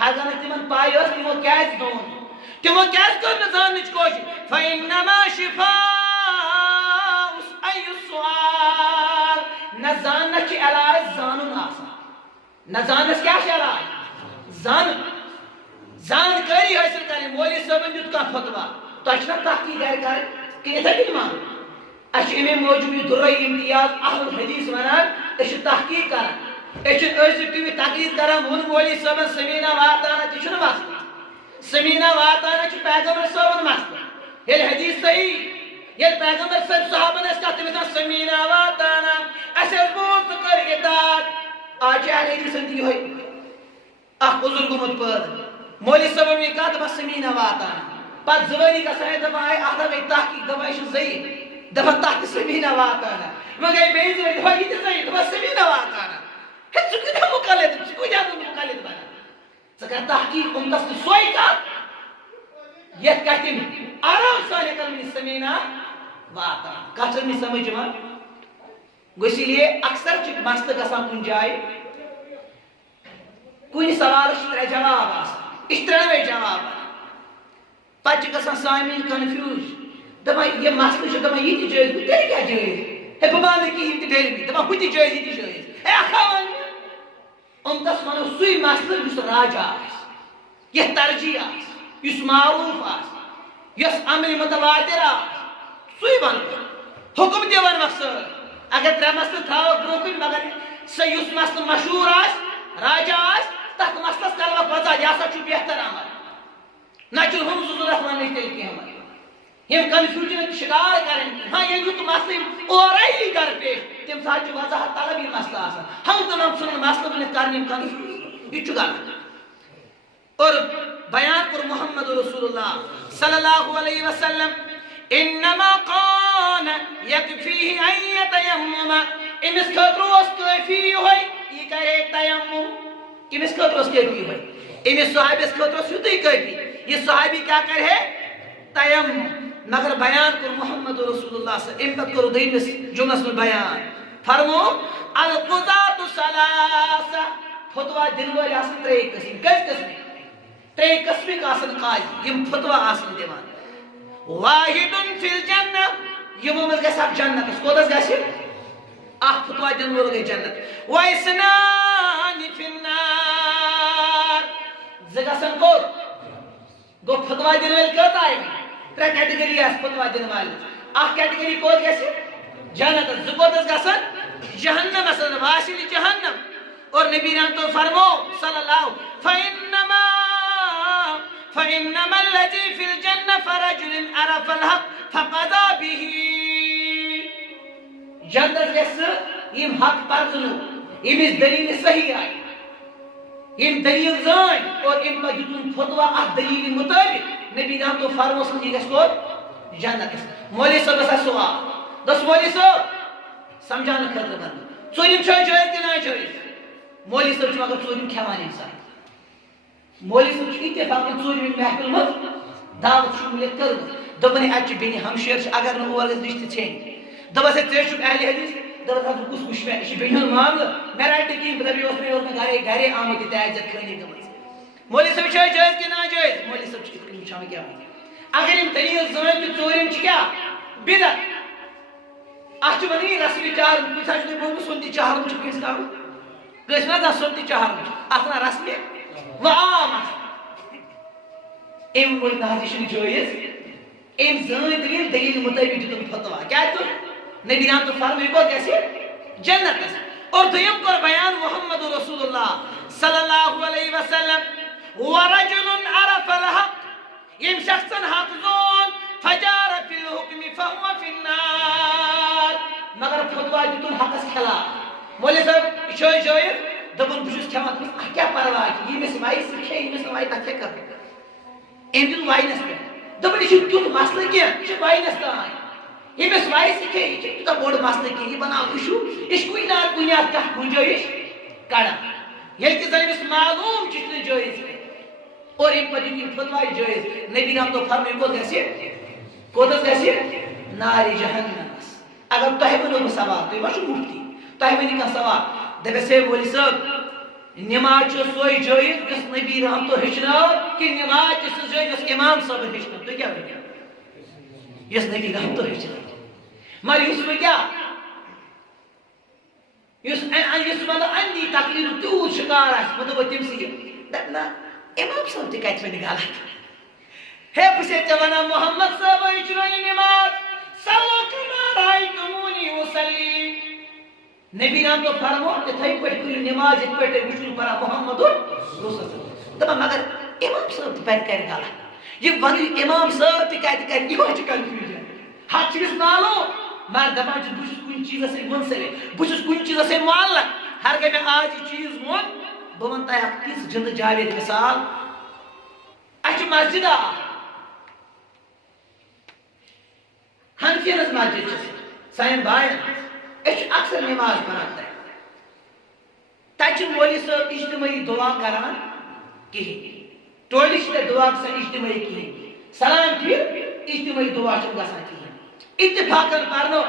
اگر تمن پایوس تمو کیاز دون تمو کیاز کرن زانچ کوش فانما شفاء ای السؤال نزانچ علاج زانن آسان نزانس کیا علاج زانکاری حاصل کریں مولی صاحبن دیت کا فتوا تو اچھنا تحقیق کر کہ اتھا بھی مان اچھ امام موجود درئی امتیاز اہل الحدیث ونان اچھ تحقیق کرن اچھ ٹی وی تقریر کرن ون مولی صاحبن سمینہ واتانا تیشن مسئلہ سمینہ واتانا چھ پیغمبر صاحبن مسئلہ یہ حدیث صحیح یہ پیغمبر صاحب صحابن اس کا تیمیتا سمینہ واتانا ایسے بوت کر اطاعت آج اہل حدیث دی ہوئی اخ بزرگ مت پد مولی صاحب میں کہا دبا سمینہ واتانا پت زوری کا سہی دبا آئے آدھا گئی تحقیق دبا ایشن ضعیف دبا تحت سمینہ واتانا مگر بیز میں دبا یہ ضعیف دبا سمینہ واتانا ہے چکو دا مقالد چکو دا مقالد بنا سکر تحقیق امتس سوئی کا یہ کہتے ہیں آرام سانے کلمی سمینہ واتانا کچھر میں سمجھ مان گو اسی لیے اکثر چک مستق اسان کن جائے کوئی سوال شتر جواب آسان اشتراوے جواب پچ گژھان سامعین کنفیوز دپان یہ مسئلہ چھُ دپان یہ تہِ جٲیز گوٚو تیٚلہِ کیٛاہ جٲیز ہے بہٕ مانہٕ نہٕ کِہیٖنۍ تہِ ڈیلی دپان ہُہ تہِ جٲیز یہِ تہِ جٲیز ہے اکھا وَن اُمتس وَنو سُے مسئلہٕ یُس راجہ آسہِ یتھ ترجیح آسہِ یُس معروف آسہِ یۄس عملہِ متواتر آسہِ سُے وَنو حُکم تہِ وَنوکھ سۭتۍ اگر ترٛےٚ مسلہٕ تھاوو برٛونٛہہ کُن مگر سُہ یُس مسلہٕ مشہوٗر آسہِ راجہ آسہِ تتھ مسلس کروکھ وضاحت یہِ ہسا چھُ بہتر عمل نہ چھُ ہُم زٕ ضروٗرت وَننٕچ تیٚلہِ کینٛہہ یِم کنفیوٗجنُک شِکار کرٕنۍ کینٛہہ ہاں ییٚلہِ یُتھ مسلہٕ یِم اورَے یی درپیش تَمہِ ساتہٕ چھُ وضاحت طلب یہِ مسلہٕ آسان ہنٛگتہٕ منٛگ ژھُنُن مسلہٕ ؤنِتھ کرنہِ یِم کنفیوٗز یہِ چھُ غلط اور بیان کوٚر محمد رسول اللہ صلی اللہ علیہ وسلم انما کان یکفیہ ان یتیمم أمِس خٲطرٕ اوس کٲفی یِہوٚے یہِ کرے تیمم کٔمِس خٲطرٕ اوس کٲفی یِہوٚے أمِس صحابیَس خٲطرٕ اوس یُتُے کٲفی یہِ صحابی کیٛاہ کرِ ہے تیمم مگر بیان کوٚر محمد رسول اللہ صلی اَمہِ پتہٕ کوٚر دوٚیمِس جملس منٛز بیان فرموو القضاۃ ثلاثہ فتوا دِنہٕ وٲلۍ آسان ترٛیٚیہِ قٕسمٕکۍ کٔژ قٕسمٕکۍ ترٛیٚیہِ قٕسمٕکۍ آسان قاضی یِم فتوا آسان دِوان واحد فی الجنہ یِمو منٛز گژھِ اکھ جنتس کوٚتس گژھِ اکھ فتوا دِنہٕ وول گژھِ جنت واثنان فی النار زٕ گژھن کوٚت گوٚو فتوا دِنہٕ وٲلۍ کۭژاہ آیہِ ترٛےٚ کیٹگری آسہِ فتوا دِنہٕ والٮ۪ن اکھ کیٹگری کوٚت گژھِ جنتس زٕ کوٚتس گژھن جہنمس منٛز واصل جہنم اور نبی نے تو فرمو صلی اللہ فإنما الذي في الجنة فرجل عرف الحق فقضى به جنت گژھِ یِم حق پرزنو ییٚمِس دلیٖل صحیح آیہِ یِم دلیٖل زٲنۍ اور اَمہِ پتہٕ دِتُن فتوا اتھ دلیٖلہِ مُطٲبق نبی نے تو فرمو یہِ گژھِ کوٚت جنتس مولوی صٲبس آسہِ سوال دوٚپُس مولوی صٲب سمجھاونہٕ خٲطرٕ ونہٕ ژوٗرِم چھا جٲیز کِنہٕ ناجٲیز مولوی صٲب چھُ مگر ژوٗرِم کھٮ۪وان اَمہِ ساتہٕ مولوی صٲب چھُ اتفاق ژوٗرمہِ محفِل منٛز دعوت چھُ مُلِک کٔرمٕژ دوٚپُن اَتہِ چھِ بیٚنہِ ہمشیر چھِ اگر نہٕ اور گژھِ رِشتہٕ ژھیٚنۍ دوٚپس ہے ژےٚ چھُکھ اہلِ حدیث دوٚپس حظ کُس وٕچھ مےٚ یہِ چھُ بیٚنہِ ہُنٛد معاملہٕ مےٚ رٹہِ نہٕ کِہیٖنۍ بہٕ دپہٕ یہِ اوس مےٚ گرے آمُت یہِ تعزیت خٲنی گٔمٕژ مولوی صٲب چھا جٲیز کِنہٕ ناجٲیز مولوی صٲب چھُ یِتھ کٔنۍ وٕچھان کیٛاہ اگر یِم دلیٖل زٲنۍ تہٕ ژوٗرِم چھِ کیٛاہ بِدعت اتھ چھُ ونان یہِ رسمِ چارم کُنہِ ساتہٕ چھُ تۄہہِ بوٗزمُت سۄن تہِ چارم چھُ کٲنٛسہِ کرُن کٲنٛسہِ نہ آسان سۄن تہِ چارم اتھ ونان رسمِ وۄنۍ عام أمۍ ووٚن نہ حظ یہِ چھُنہٕ جٲیز أمۍ زٲنۍ دلیٖل مُطٲبق دِتُن فتوا کیٛاہ دیُت نبی نے تو فرمو یہِ کوٚت گژھِ جنتس اور دوٚیِم کوٚر بیان محمد رسول اللہ صلی اللہ علیہ وسلم ورجل عرف الحق ییٚمۍ شخصن حق زون فجار فی الحکم فهو فی النار مگر فتوا دِتُن حقس خلاف مولوی صٲب یہِ چھا جٲیز دوٚپُن بہٕ چھُس کھٮ۪وان دوٚپُس اَتھ کیٛاہ پرواے چھُ ییٚمِس وایہِ سُہ کھیٚیہِ ییٚمِس نہٕ وایہِ تتھ کیٛاہ کرٕ أمۍ دیُت واینس پٮ۪ٹھ دوٚپُن یہِ چھُنہٕ تیُتھ مسلہٕ کینٛہہ یہِ چھُ واینس تانۍ ییٚمِس وایہِ سُہ کھیٚیہِ یہِ چھُنہٕ تیوٗتاہ بوٚڑ مسلہٕ کینٛہہ یہِ بناو اِشوٗ یہِ چھُ کُنہِ نتہٕ کُنہِ اَتھ کانٛہہ گُنجٲیِش کڑان ییٚلہِ کہِ زن أمِس معلوٗم چھُ یہِ چھُنہٕ جٲیز کینٛہہ اور اَمہِ پتہٕ دیُت یِم فتوا جٲیز نبی نے تو فرمو یہِ کوٚت گژھِ کوٚتس گژھِ نارِ جہنمس اگر تۄہہِ ونو بہٕ سوال تُہۍ ما چھِو مُفتی تۄہہِ ؤنِو کانٛہہ سوال دپیس ہے مولوی صٲب نماز چھِ سۄے جٲیز یۄس نبی رحمتو ہیٚچھنٲو کِنہٕ نماز چھِ سۄ جٲیز یۄس امام صٲبن ہیٚچھنٲو تُہۍ کیٛاہ ؤنِو یۄس نبی رحمتو ہیٚچھنٲو مگر یُس وۄنۍ کیٛاہ یُس مطلب اندی تقلیٖدُک تیوٗت شِکار آسہِ بہٕ دپو تٔمسٕے دپ نہ امام صٲب تہِ کتہِ وَنہِ غلط ہے بہٕ چھَس ژےٚ وَنان محمد صٲبو ہیٚچھنٲو یہِ نماز صلوا کما رأیتمونی اُصلی نبی نے تو فرمو تِتھَے پٲٹھۍ کٔرِو نماز یِتھ پٲٹھۍ تُہۍ وٕچھِو پران محمد رسول دپان مگر امام صٲب تہِ پرِ کرِ غلط یہِ وَنو امام صٲب تہِ کتہِ کرِ یِہوے چھِ کنفیوٗجن حق چھُ أمِس معلوٗم مگر دپان چھُ بہٕ چھُس کُنہِ چیٖزس سۭتۍ مُنسلک بہٕ چھُس کُنہِ چیٖزس سۭتۍ معلق ہر گٔے مےٚ آز یہِ چیٖز ووٚن بہٕ وَنہٕ تۄہہِ اکھ تِژھ جِنٛدٕ جاوید مِثال اَسہِ چھِ مسجد اکھ حنفین ہٕنٛز مسجد چھِ سانٮ۪ن بایَن أسۍ چھِ اکثر نماز پران تتہِ چھُنہٕ مولوی صٲب اجتمٲعی دعا کران کِہیٖنۍ ٹولی چھِ تتہِ دعا گژھان اجتمٲعی کِہیٖنۍ سلام ٹھیٖک اجتمٲعی دعا چھُنہٕ گژھان کِہیٖنۍ اتفاقن پرنو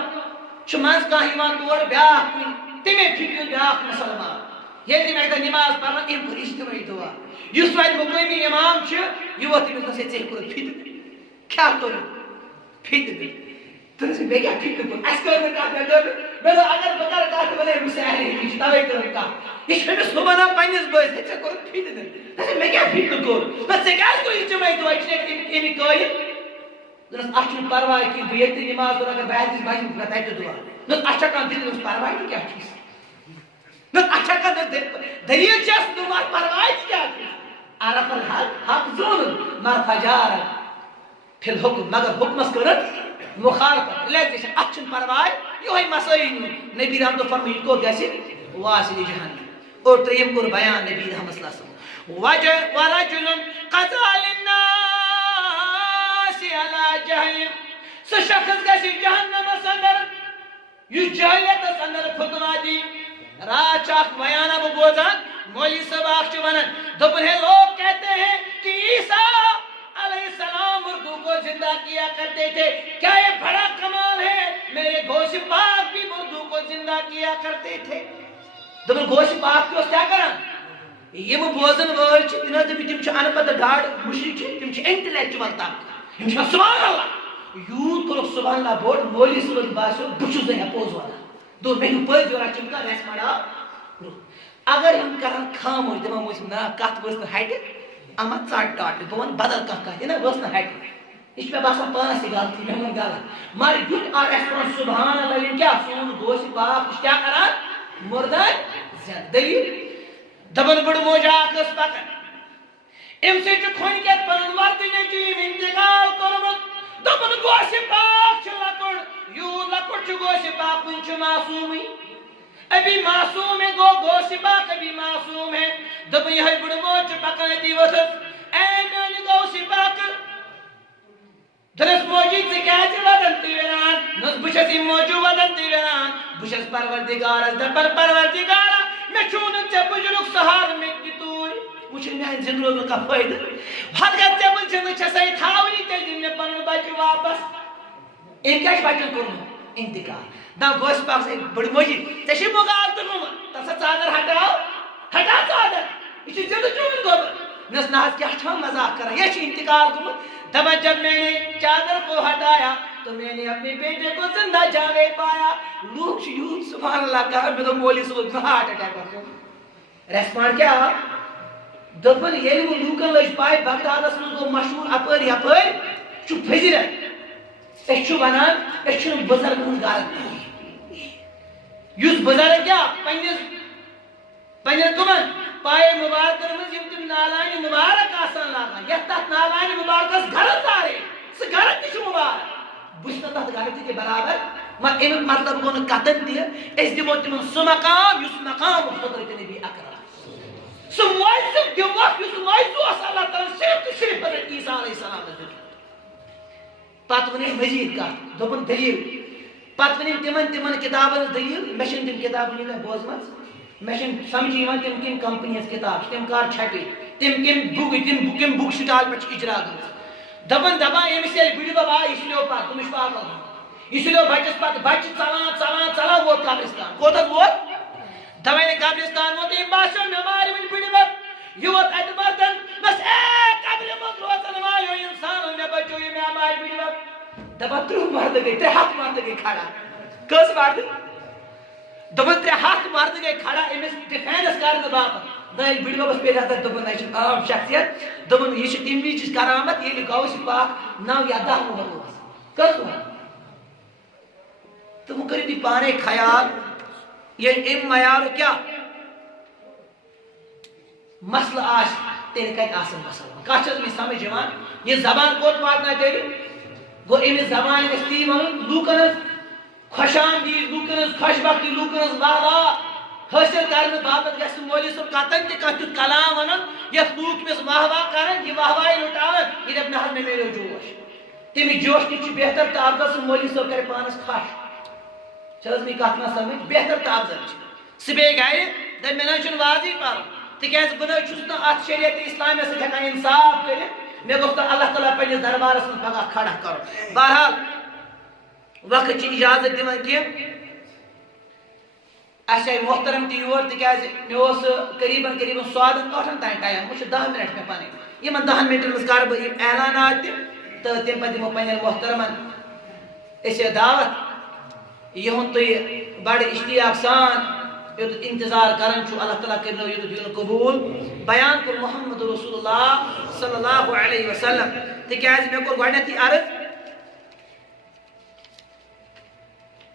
چھُ منٛزٕ کانٛہہ یِوان تور بیٛاکھ کُنہِ تمے فِکرِ ہُنٛد بیٛاکھ مُسلمان یہ تم ایک نماز پڑھنا ام کو اجتماعی دعا اس وقت مقامی امام یہ وہ تمہیں سے ٹھیک کرو فت کیا کرو فت تو سے کیا ٹھیک کرو اس کر میں کہا میں اگر بکر کہا تو بنے مجھ سے اہل ہے توے کرو کا یہ میں صبح نہ پنس بوز ہے کرو فت تو میں کیا فت کرو بس کیا کوئی اجتماعی دعا اس نے کوئی دس اچھن پرواہ کی بیت نماز اور اگر بیت باجی بتائی تو دعا دس اچھا کان دل اس پرواہ کی کیا چیز دس اچھا کان دلیل چاس نماز پرواہ کیا عرف الحق حق زون ما فجار فی الحکم مگر حکمس کرت مخالفت لیکن اچھن پرواہ یہ ہے مسائل نبی رحمت اللہ فرمائے کو جیسے واصل جہنم اور تریم کو بیان نبی رحمت اللہ صلی اللہ علیہ وسلم ورجل قضى للناس على جهل سو شخص گسی جہنم اندر یہ جہلیت اندر فتوا دی رات چاک بیانہ بوزان مولی صاحب آخ ونن دپن ہے لوگ کہتے ہیں کہ عیسیٰ علیہ السلام مردوں کو زندہ کیا کرتے تھے کیا یہ بڑا کمال ہے میرے گوش پاک بھی مردوں کو زندہ کیا کرتے تھے دپن گوش پاک کی اس کیا کرن یہ بوزن وول چھ تنہ تم چھ ان پتہ ڈاڑ مشرک چھ تم چھ انٹلیکچوئل طاقت سبحان اللہ یوت کرو سبحان اللہ بوڑ مولی صبح باسو بچو زن اپوز والا دو میں پوز جورا چمکا ریس مڑا اگر ہم کرن خاموش دما موس نا کات ورس نہ ہٹ اما ژاٹ ٹاٹ بون بدل کا کات نہ ورس نہ ہٹ اس پہ باسا پانس سی غلطی میں من گالا مار یوت آر ریسپانس سبحان اللہ ان کیا سون گوش پاک کیا کران مردان دلیل دبن بڑ موجا کس پکن ام سے کھون کے پن وردی نے جیم انتقال کرمت دبن گوش پاک چھ لکڑ یو لکڑ چھ گوش پاک ان چھ معصومی ابھی معصوم ہے گوش پاک ابھی معصوم ہے دبن یہ بڑ موج پکن دی وسط اے میانی گوش پاک درس موجود سے کیا چھ ودن تیوران نس بشس موجو ودن تیوران بشس پروردگار از دبر پروردگار میں چونن چھ بجلوک سہار میں کتوئی وچھن میں زندہ روزن کا فائدہ ہر گھر جب زندہ چھسائی تھاوری تیل دن میں پنن بچ واپس ان کیا بچن کرن انتقال دا گوش پاک سے بڑی موجی تشی مغال تو نو تسا چادر ہٹاؤ ہٹا چادر یہ زندہ چون گو نس ناز کیا چھا مذاق کرا یہ انتقال گم تب جب میں نے چادر کو ہٹایا تو میں نے اپنے بیٹے کو زندہ جاوید پایا لوگ یوت سبحان اللہ کہا میں تو مولی صبح ہارٹ اٹیک کرتا ریسپانڈ کیا دپن یل وہ لوکن لج پائے بغدادس من گو مشہور اپر یپر چھ پھزرت اس چھ ونان اس چھ بزرگ ہند گھر یس بزرگ کیا پنس کمن پائے مبارکن من یم تم نالانی مبارک آسان لاگان یہ تحت نالانی مبارکس گھرت دارے سہ گھرت تہ چھ مبارک بس تحت گھرت کے برابر امیک مطلب گو قتل تہ اس دمو تمن سہ مقام یس مقام حضرت نبی اکرم سو معزز جو وقت یس معزز اللہ تعالی صرف حضرت عیسیٰ علیہ السلام پت ون مزید کت دپن دلیل پت ون تمن کتابن دلیل مے چھن تم کتابن بوزمژ مے چھن سمجھ تم کم کمپنی ہز کتاب تم کر چھٹی تم کم بک سٹال پہ اجرا گمت دپان یمس یل بڑ بب آئی یہ لیو پتہ تمس پاگل یہ لیو بچس پتہ بچہ ژلان ووت قبرستان کوتت ووت دپان قبرستان ووت ام باسیو مے مار ون بڑ بب یہ ووت ات مردن بس اے قبر مز روزن والو انسان مے بچو یہ مے مار بڑ بب دپان 30 مرد گئی 3 مرد گئی کھڑا کس مرد دپان 3 مرد گئی کھڑا امس ڈیفینس کرنے باپت دل بڑ ببس پہ حضرت دپان یہ عام شخصیت دپان یہ تم وز کرامت یل گوش پاک 9 یا 10 وہر کس تو وہ کریو پانے خیال یہ ام معیار کیا مسئلہ آس تیل کت آسن مسئلہ کت میں سمجھ یہ زبان کوت واتنا تیل گو امس زبان تی ون لوکن خوش آمدید لوکن خوش بختی لوکن واہ واہ حاصل کرنے باپت گھس مولی صاحب کتن تہ کت کلام ونن یت لوک مس واہ واہ کرن یہ واہ واہ لٹان یہ دپ نہ میں میرے جوش تمہ جوش نش بہتر تو افضل مولی صاحب کر پانس خوش چلس میں کت نہ سمجھ بہتر تو افضل سہ بے گھر دپ میں نہ واضح پر تکیاز بہ چھس نا ات شریعت اسلامیہ سۭتۍ ہٮ۪کان انصاف کٔرِتھ مےٚ گوٚژھ نہٕ اللہ تعالیٰ پنٛنِس دربارس منٛز پگاہ کھڑا کرُن بہرحال وقت چھِ اجازت دِوان کینٛہہ اچھا محترم تہ یور تکیاز مے قریباً قریباً سوادن 8 تام ٹائم مجھے 10 منٹ مے پانے یمن 10 منٹن مز کر بہ اعلانات تہ تم پتہ دمو پنن محترمن اسے دعوت یہن تہ بڑ اشتیاق سان یوت انتظار کران چھو اللہ تعالیٰ کرنو یوت دین قبول بیان کر محمد رسول اللہ صلی اللہ علیہ وسلم تکیاز مے کور گۄڈنیتھٕے عرض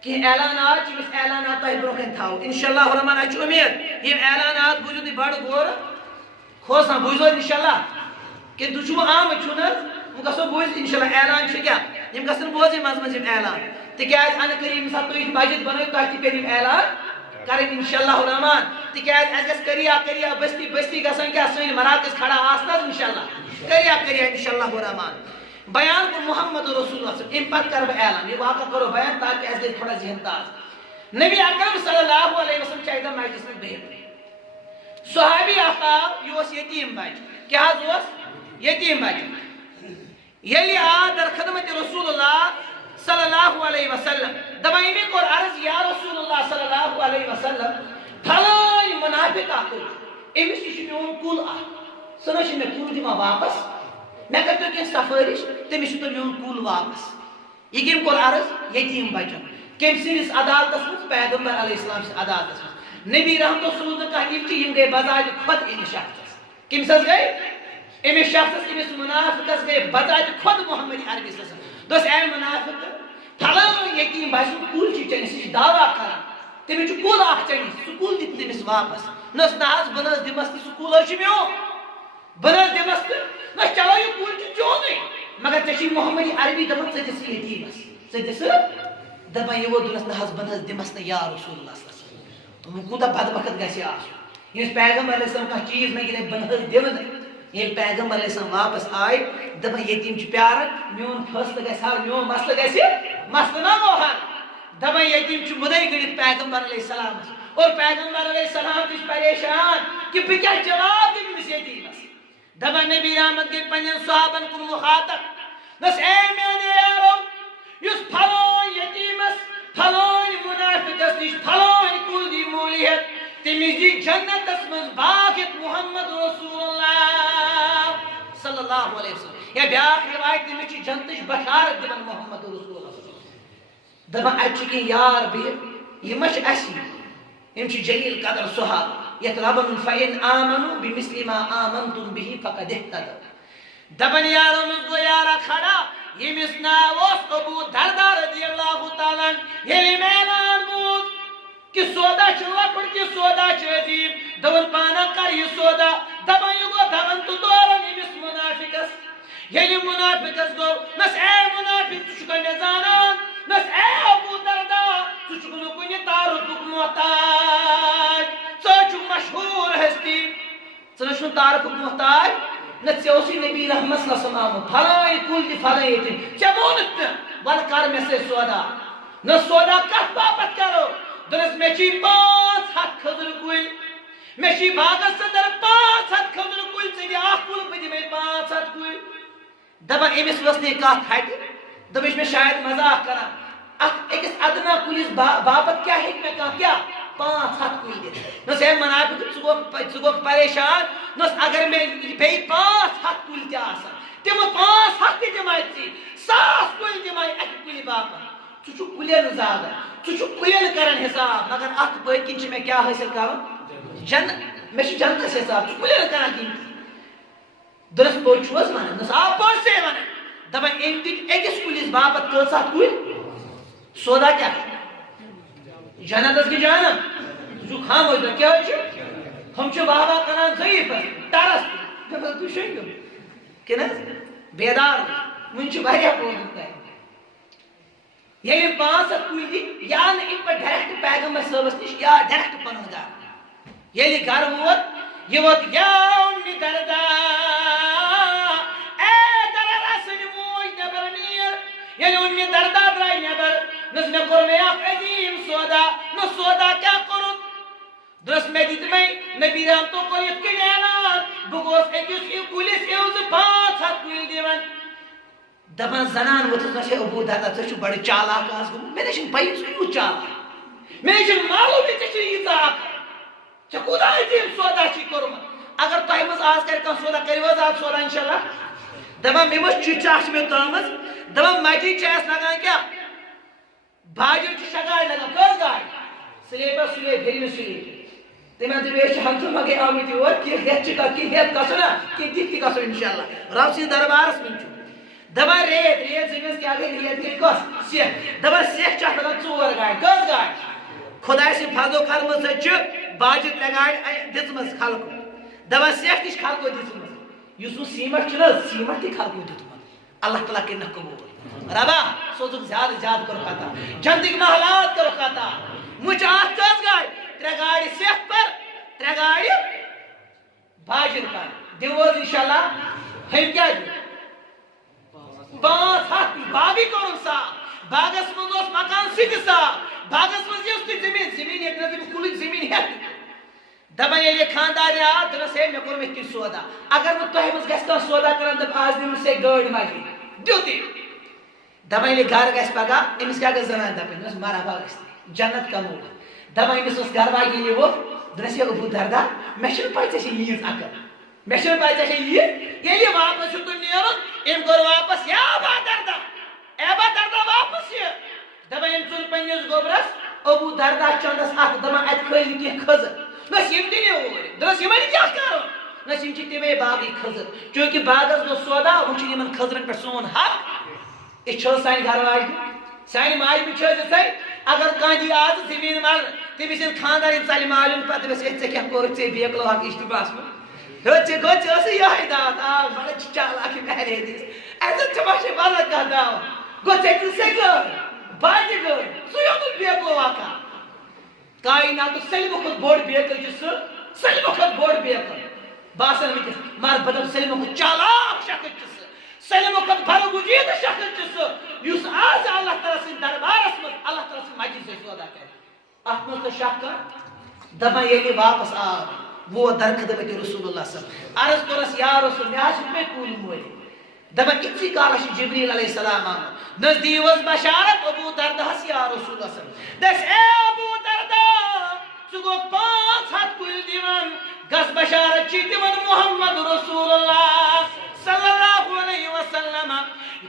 کہ اعلانات اس اعلانات تہ برو کن تھاو انشاءاللہ الرحمن اچ امید یہ اعلانات بوزو تہ بڑ غور کھوسا بوزو انشاءاللہ کہ دچھو عام چھن گسو بوز انشاءاللہ اعلان چھ کیا یم گسن بوزے مز اعلان تکیاز ان کریم سات تو مسجد بنو تہ تہ کریم اعلان کریں انشاءاللہ الرحمن تکیاز اس گس کریا بستی بستی گسن کیا سن مراکز کھڑا آسنا انشاءاللہ کریا انشاءاللہ الرحمن بیان کو محمد رسول اللہ صلی اللہ علیہ وسلم ام پت کر اعلان یہ واقعہ کرو بیان تاکہ اس گئی تھوڑا ذہن تاز نبی اکرم صلی اللہ علیہ وسلم چاہیے مجلس میں بہت صحابی آفتاب یہ اس یتیم بچ کیا اس یتیم بچ یلی آ در خدمت رسول اللہ صلی اللہ علیہ وسلم دبائیمی کو عرض یا رسول اللہ صلی اللہ علیہ وسلم پھلائی منافق آکر امیس کی میون کول آ سنوشی میں کول دیما واپس میں کرتے کہ سفارش تمس تو میون کول واپس یہ کم کو عرض یتیم بچن کم سنس عدالتس مز پیغمبر علیہ السلام سے عدالتس مز نبی رحمت سوز کہیم یم گئی بذات خود امس شخص کم سز گئی امس شخص امس منافقس گئی بذات خود محمد عربی صلی اللہ علیہ وسلم دوس اے منافق پھلان یتیم بچن کول چھ چنس دعویٰ کران تمس کول اخ چنس سکول دت تمس واپس نس ناز بنس دمس سکول چھ میو بنس دمس نہ چلو یہ کول چونی مگر ژے محمد عربی دپان ژٕدِس یتیمس ژٕدِس دپان یہ دُنس نہ حظ بنس دمس نہ یا رسول اللہ صلی اللہ علیہ وسلم وہ کوتاہ بدبخت گژھِ آسُن ییٚلہِ پیغمبر علیہ السلام کانٛہہ چیٖز منٛگہِ بہٕ نہ حظ دِمہٕ نہٕ ییٚلہِ پیغمبر علیہ السلام واپس آے دپان یتیٖم چھُ پیاران میون فٲصلہٕ گژھِ حل میون مسلہٕ گژھِ مسلہٕ نہ گوٚو حل دپان یتیٖم چھُ مُدعے گٔڑِتھ پیغمبر علیہ السلامس اور پیغمبر علیہ السلام تہِ چھُ پریشان کہ بہٕ کیٛاہ جواب دِمہٕ أمِس یتیٖمس دپان نبی رحمت گئی پنن صحابن کن مخاطب دس اے میانے یارو یس پھلان یتیمس پھلان منافقس نش پھلان کل دی مولیت تمس دی جنتس مز باغت محمد رسول اللہ صلی اللہ علیہ وسلم یا بیاکھ روایت تمس جنتش بشارت دن محمد رسول اللہ دپان اتھ یار بہت یہ مچ اسی یم جلیل قدر صحابہ یتربن فإن آمنوا بمثل ما آمنتم به فقد اهتدوا دپن یارو مز گو یارا کھڑا یمس ناو اوس ابو دردار رضی اللہ تعالیٰ یلی میلان بود کہ سودا چھ لکڑ کہ سودا چھ عجیب دون پانا کر یہ سودا دپن یہ گو دون تو دورن یمس منافقس یلی منافقس گو نس اے منافق تو چھ کنے زانان نس اے ابو دردا تو چھ کنو کنی تعارف محتاج مشہور ہستی ژٕ تعارف محتاج نہ ژےٚ نبی رحمت صلی اللہ علیہ وسلم پھلائی کل دی پھلائی یتیم ژےٚ ووٚنُتھ نہٕ وَلہٕ کر مےٚ سۭتۍ سودا نہ سودا کتھ باپتھ کرو دوٚپنس مےٚ چھی 500 کھٔزرٕ کُلۍ مےٚ چھی باغس ژٔندر 500 کھٔزرٕ کُلۍ ژٕ دِ اکھ کُل بہٕ دِمے 500 کُلۍ دپان أمِس ؤژھ نہٕ یہِ کتھ ہٹہِ دوٚپ یہِ چھُ مےٚ شاید مزاق کران اکھ أکِس ادنا کُلِس باپتھ کیٛاہ ہیٚکہِ مےٚ کانٛہہ کیٛاہ 500 کُلۍ دِتھ نس اے منافق ژٕ گوٚکھ پریشان نس اگر مےٚ بیٚیہِ 500 کُلۍ تہِ آسان تِم 500 تہِ دِمے ژےٚ 100 کُلۍ دِمے اکہِ کُلہِ باپتھ ژٕ چھُکھ کُلٮ۪ن زالان ژٕ چھُکھ کُلٮ۪ن کران حساب مگر اتھ پٔتۍ کِنۍ چھِ مےٚ کیٛاہ حٲصِل کرُن جنت مےٚ چھُ جنتس حساب ژٕ کُلٮ۪ن کران کِنۍ دوٚپنس پوٚز چھُو حظ ونان دوٚپنس آ پوٚزے ونان دپان أمۍ دِتۍ أکِس کُلِس باپتھ 500 کُلۍ سودا کیٛاہ چھُ جنتس کی جانم جو خاموش رہ کیا ہوئی ہم چھو واہ واہ کران ضعیف ٹرس تو شنگو کہ نا بیدار من چھو بھائی بولتا ہے یہ 500 کُلۍ دی یا نہ ان پر ڈائریکٹ پیغمبر صاحبس نش یا ڈائریکٹ پنن گھر یہ گھر ووت یہ ووت یا امی دردا اے دردا سن موج نبر نیر یہ امی دردا درائے نبر نس میں کور میں عظیم سودا نو سودا کیا کرو درس میں دیت میں نبی رحم تو کو یہ اعلان بگوس اکس یہ پولیس ایوز 500 کُلۍ دیوان دپان زنان وتھس نہ ابو دادا ژٕ چھُ بڑٕ چالاک آز گوٚمُت مےٚ نہ چھُنہٕ پَیی ژٕ کیُتھ چالاک مے معلوم یہ کوتہ عظیم سودا کورمت اگر تہ مز آز کر سودا کرو آپ سودا انشاءاللہ دپان مے چاہ مے تمز دپان مجی اس لگان کیا باجو شگاڑ لگان کس گاڑ سلیپر سلیپ پھر سلیپ تمہیں دپیش ہم تو مگے آمت اور کہ ہیت گھو نا کہ تھی گھو انشاءاللہ رب سن دربارس من دپان ریت زمین کیا گئی ریت گئی کس سیکھ دپان سیکھ چھ لگان 4 گاڑ کس گاڑ خدا سن فضل و کرم باجہ 3 گاڑ دم خلقو دپان سیکھ تہ خلقو دم اس سیمٹ سیمٹ تہ خلقو دتمت اللہ تعالیٰ کر قبول ربا سوزک زیادہ زیادہ کرو خطا جنتک محلات کرو خطا مجھ آت کس گاڑ 3 گاڑ سیکھ پر 3 گاڑ باجن پر دیوز انشاءاللہ ہم کیا 5 باغی کرو صاف باغس مز مکان سی صاف باغس مز زمین ہیکن کل زمین دپان یل خاندار آو دپس ہے مے کور اتھ سودا اگر نہ تہ مز گژھِ کانٛہہ سودا کران دپ آز دِمہٕ سے گٲڑۍ مجی دیُت دپان ییٚلہِ گھر گژھِ پگاہ أمِس کیٛاہ گٔژھ زنان دپٕنۍ دوٚپمَس مرحبا گژھِ جنت کموو دپان أمِس اوس گھر واجنہِ یہِ ووٚتھ دوٚپنَس ہے ابوٗ دردا مےٚ چھُنہٕ پاے ژےٚ چھے ییٖژ عقل مےٚ چھُنہٕ پاے ژےٚ چھے ییٖژ ییٚلہِ یہِ واپس چھُ تُہۍ نیرُن أمۍ کوٚر واپس یا ابا دردا واپس یہِ دپان أمۍ ژوٚل پنٛنِس گوٚبرس ابوٗ دردا چندس اتھ دپان اتہِ کھٲلۍ کینٛہہ کھٔزر دوٚپنَس یِم دِنہِ اوٗرۍ دوٚپنَس یِمن کیٛاہ کرُن دوٚپنَس یِم چھِ تِمے باغٕکۍ کھٔزر چوٗنٛکہِ باغس گوٚو سودا وۄنۍ چھُ یِمن کھٔزرن پٮ۪ٹھ سون حق یہ چھو سانہِ گھر واجنہِ سانہِ ماجہِ بہٕ چھِ یِتھَے اگر کانٛہہ دی آز زمیٖن مل تٔمِس ییٚلہِ خاندار ییٚلہِ ژَلہِ مالیُن پتہٕ دَپٮ۪س ہے ژےٚ کیٛاہ کوٚرُتھ ژےٚ بیکلو حق اِشتِباہس منٛز ژےٚ گوٚو ژےٚ ٲسٕے یِہوٚے دعوت آ بڑٕ چھِ چالاک یہِ میریجِس اَسہِ دوٚپ ژےٚ ما چھے بدل کانٛہہ دعوت گوٚو ژےٚ دِژ سۄ گٲڑۍ باجہِ گٲڑۍ سُے اوسُس بیکلو اکھا کایناتُک سٲلمو کھۄتہٕ بوٚڑ بیکٕل چھُ سُہ سٲلمو کھۄتہٕ بوٚڑ بیکٕل باسان وٕنکٮ۪س مگر بہٕ دَپہٕ سٲلمو کھۄتہٕ چالاک شخص چھُ سُہ سٲلمو کھۄتہٕ بھرٕ وجوٗد شخص چھُ سُہ یُس آز اللہ تعالیٰ سٕنٛدِ دربارس منٛز اللہ تعالیٰ سٕنٛدِ مسجد سۭتۍ سودا کرِ اتھ منٛز تہٕ شک کانٛہہ دپان ییٚلہِ واپس آو ووت در خدمت رسول اللہ صلی اللہ عرض کوٚرس یا رسول مےٚ حظ چھُ مےٚ کُلۍ مولۍ دپان یِتھُے کالس چھُ جبریٖل علیہ السلام آمُت نہ دِیِو حظ بشارت ابوٗ درداہس یا رسول اللہ صلی اللہ دس اے ابوٗ دردا ژٕ گوٚو 500 کُلۍ دِوان گژھ بشارت چھِ دِوان محمد رسول اللہ صلی اللہ علیہ وسلم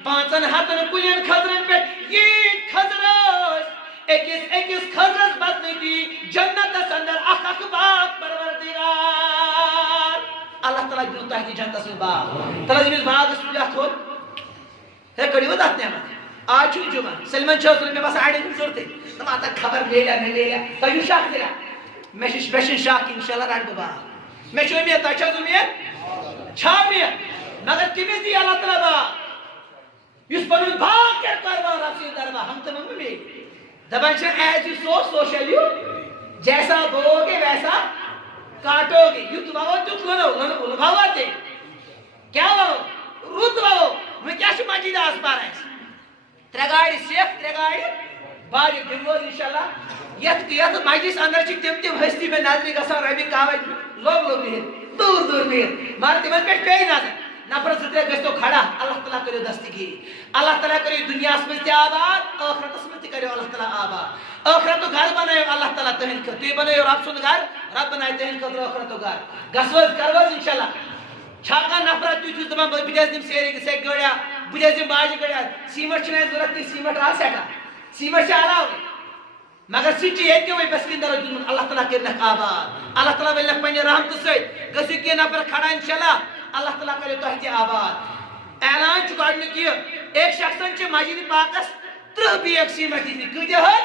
500 کُلٮ۪ن خضرن پٮ۪ٹھ ییٖتۍ کھٔزر ٲسۍ أکِس کھٔزرس بدلہٕ دی جنتس اندر اکھ باغ پروردگار اللہ تعالیٰ دیُن تۄہہِ تہِ جنتس منٛز باغ تَلہٕ أمِس باغس تُلہِ اتھ تھوٚد ہے کٔڑِو حظ اتھ نٮ۪بر آز چھُنہٕ جُمعہ سٲلمن چھِ ٲسمٕژ مےٚ باسان اڑٮ۪ن چھُنہٕ ضروٗرتٕے دَپان اَتھ خبر میلیا نہ میلیا تۄہہِ چھُو شک تیٚلہِ مےٚ چھُنہٕ شک انشاء اللہ رٹہٕ بہٕ باغ مےٚ چھُ اُمید تۄہہِ چھِ حظ اُمید چھا اُمید مگر تٔمِس دی اللہ تعالیٰ باغ یُس پنُن باغ کرِ قۄربان رب سٕنٛدِ دربار ہم تہٕ منٛگہٕ میٚے دپان چھِ ایز یوٗ سو سو شیل یوٗ جیسا بوو گے ویسا کاٹو گے یُتھ وَوو تیُتھ لونو وَوا تہِ کیٛاہ وَوو رُت وَوو وۄنۍ کیٛاہ چھُ مسجد آز پَران اَسہِ 3 گاڑِ سیکھ 3 گاڑِ باجہِ دِمو حظ انشاء اللہ یتھ مسجدس اندر چھِ تِم ہستی مےٚ نظرِ گژھان ربہِ کاوج لوٚگ بِہِتھ دوٗر بِہِتھ مگر تِمن پٮ۪ٹھ پیٚیہِ نظر نفر 2-3 گژھتو کھڑا اللہ تعالیٰ کٔرِو دستگیری اللہ تعالیٰ کٔرِو دُنیاہس منٛز تہِ آباد ٲخرتس منٛز تہِ کٔرِو اللہ تعالیٰ آباد ٲخرتُک گھر بنٲیِو اللہ تعالیٰ تُہنٛدِ خٲطرٕ تُہۍ بنٲیِو رب سُنٛد گھر رب بنایہِ تُہنٛدِ خٲطرٕ ٲخرتُک گھر گژھو حظ کرو حظ انشاء اللہ چھا کانٛہہ نفرا تیُتھ یُس دپان بہٕ تہِ حظ دِمہٕ سیٚکہِ گٲڑیا بہٕ تہِ حظ دِمہٕ باجہِ گٲڑیا سیٖمٹ چھُنہٕ اَسہِ ضروٗرت کینٛہہ سیٖمٹ آز سٮ۪ٹھاہ سیٖمٹ چھِ علاوٕے مگر سُہ تہِ چھُ ییٚتہِ وۄنۍ بسکیٖندرو دیُتمُت اللہ تعالیٰ کٔرِنکھ آباد اللہ تعالیٰ ؤلۍنکھ پننہِ رحمتہٕ سۭتۍ گٔژھِو کینٛہہ نفر کھڑا انشاء اللہ اللہ تعالیٰ کٔرِو تۄہہِ تہِ آباد اعلان چھُ گۄڈنیُک یہِ أکۍ شخصن چھِ مسجد پاکس 30 بیگ سیٖمٹ دِتمٕتۍ کۭتیاہ حظ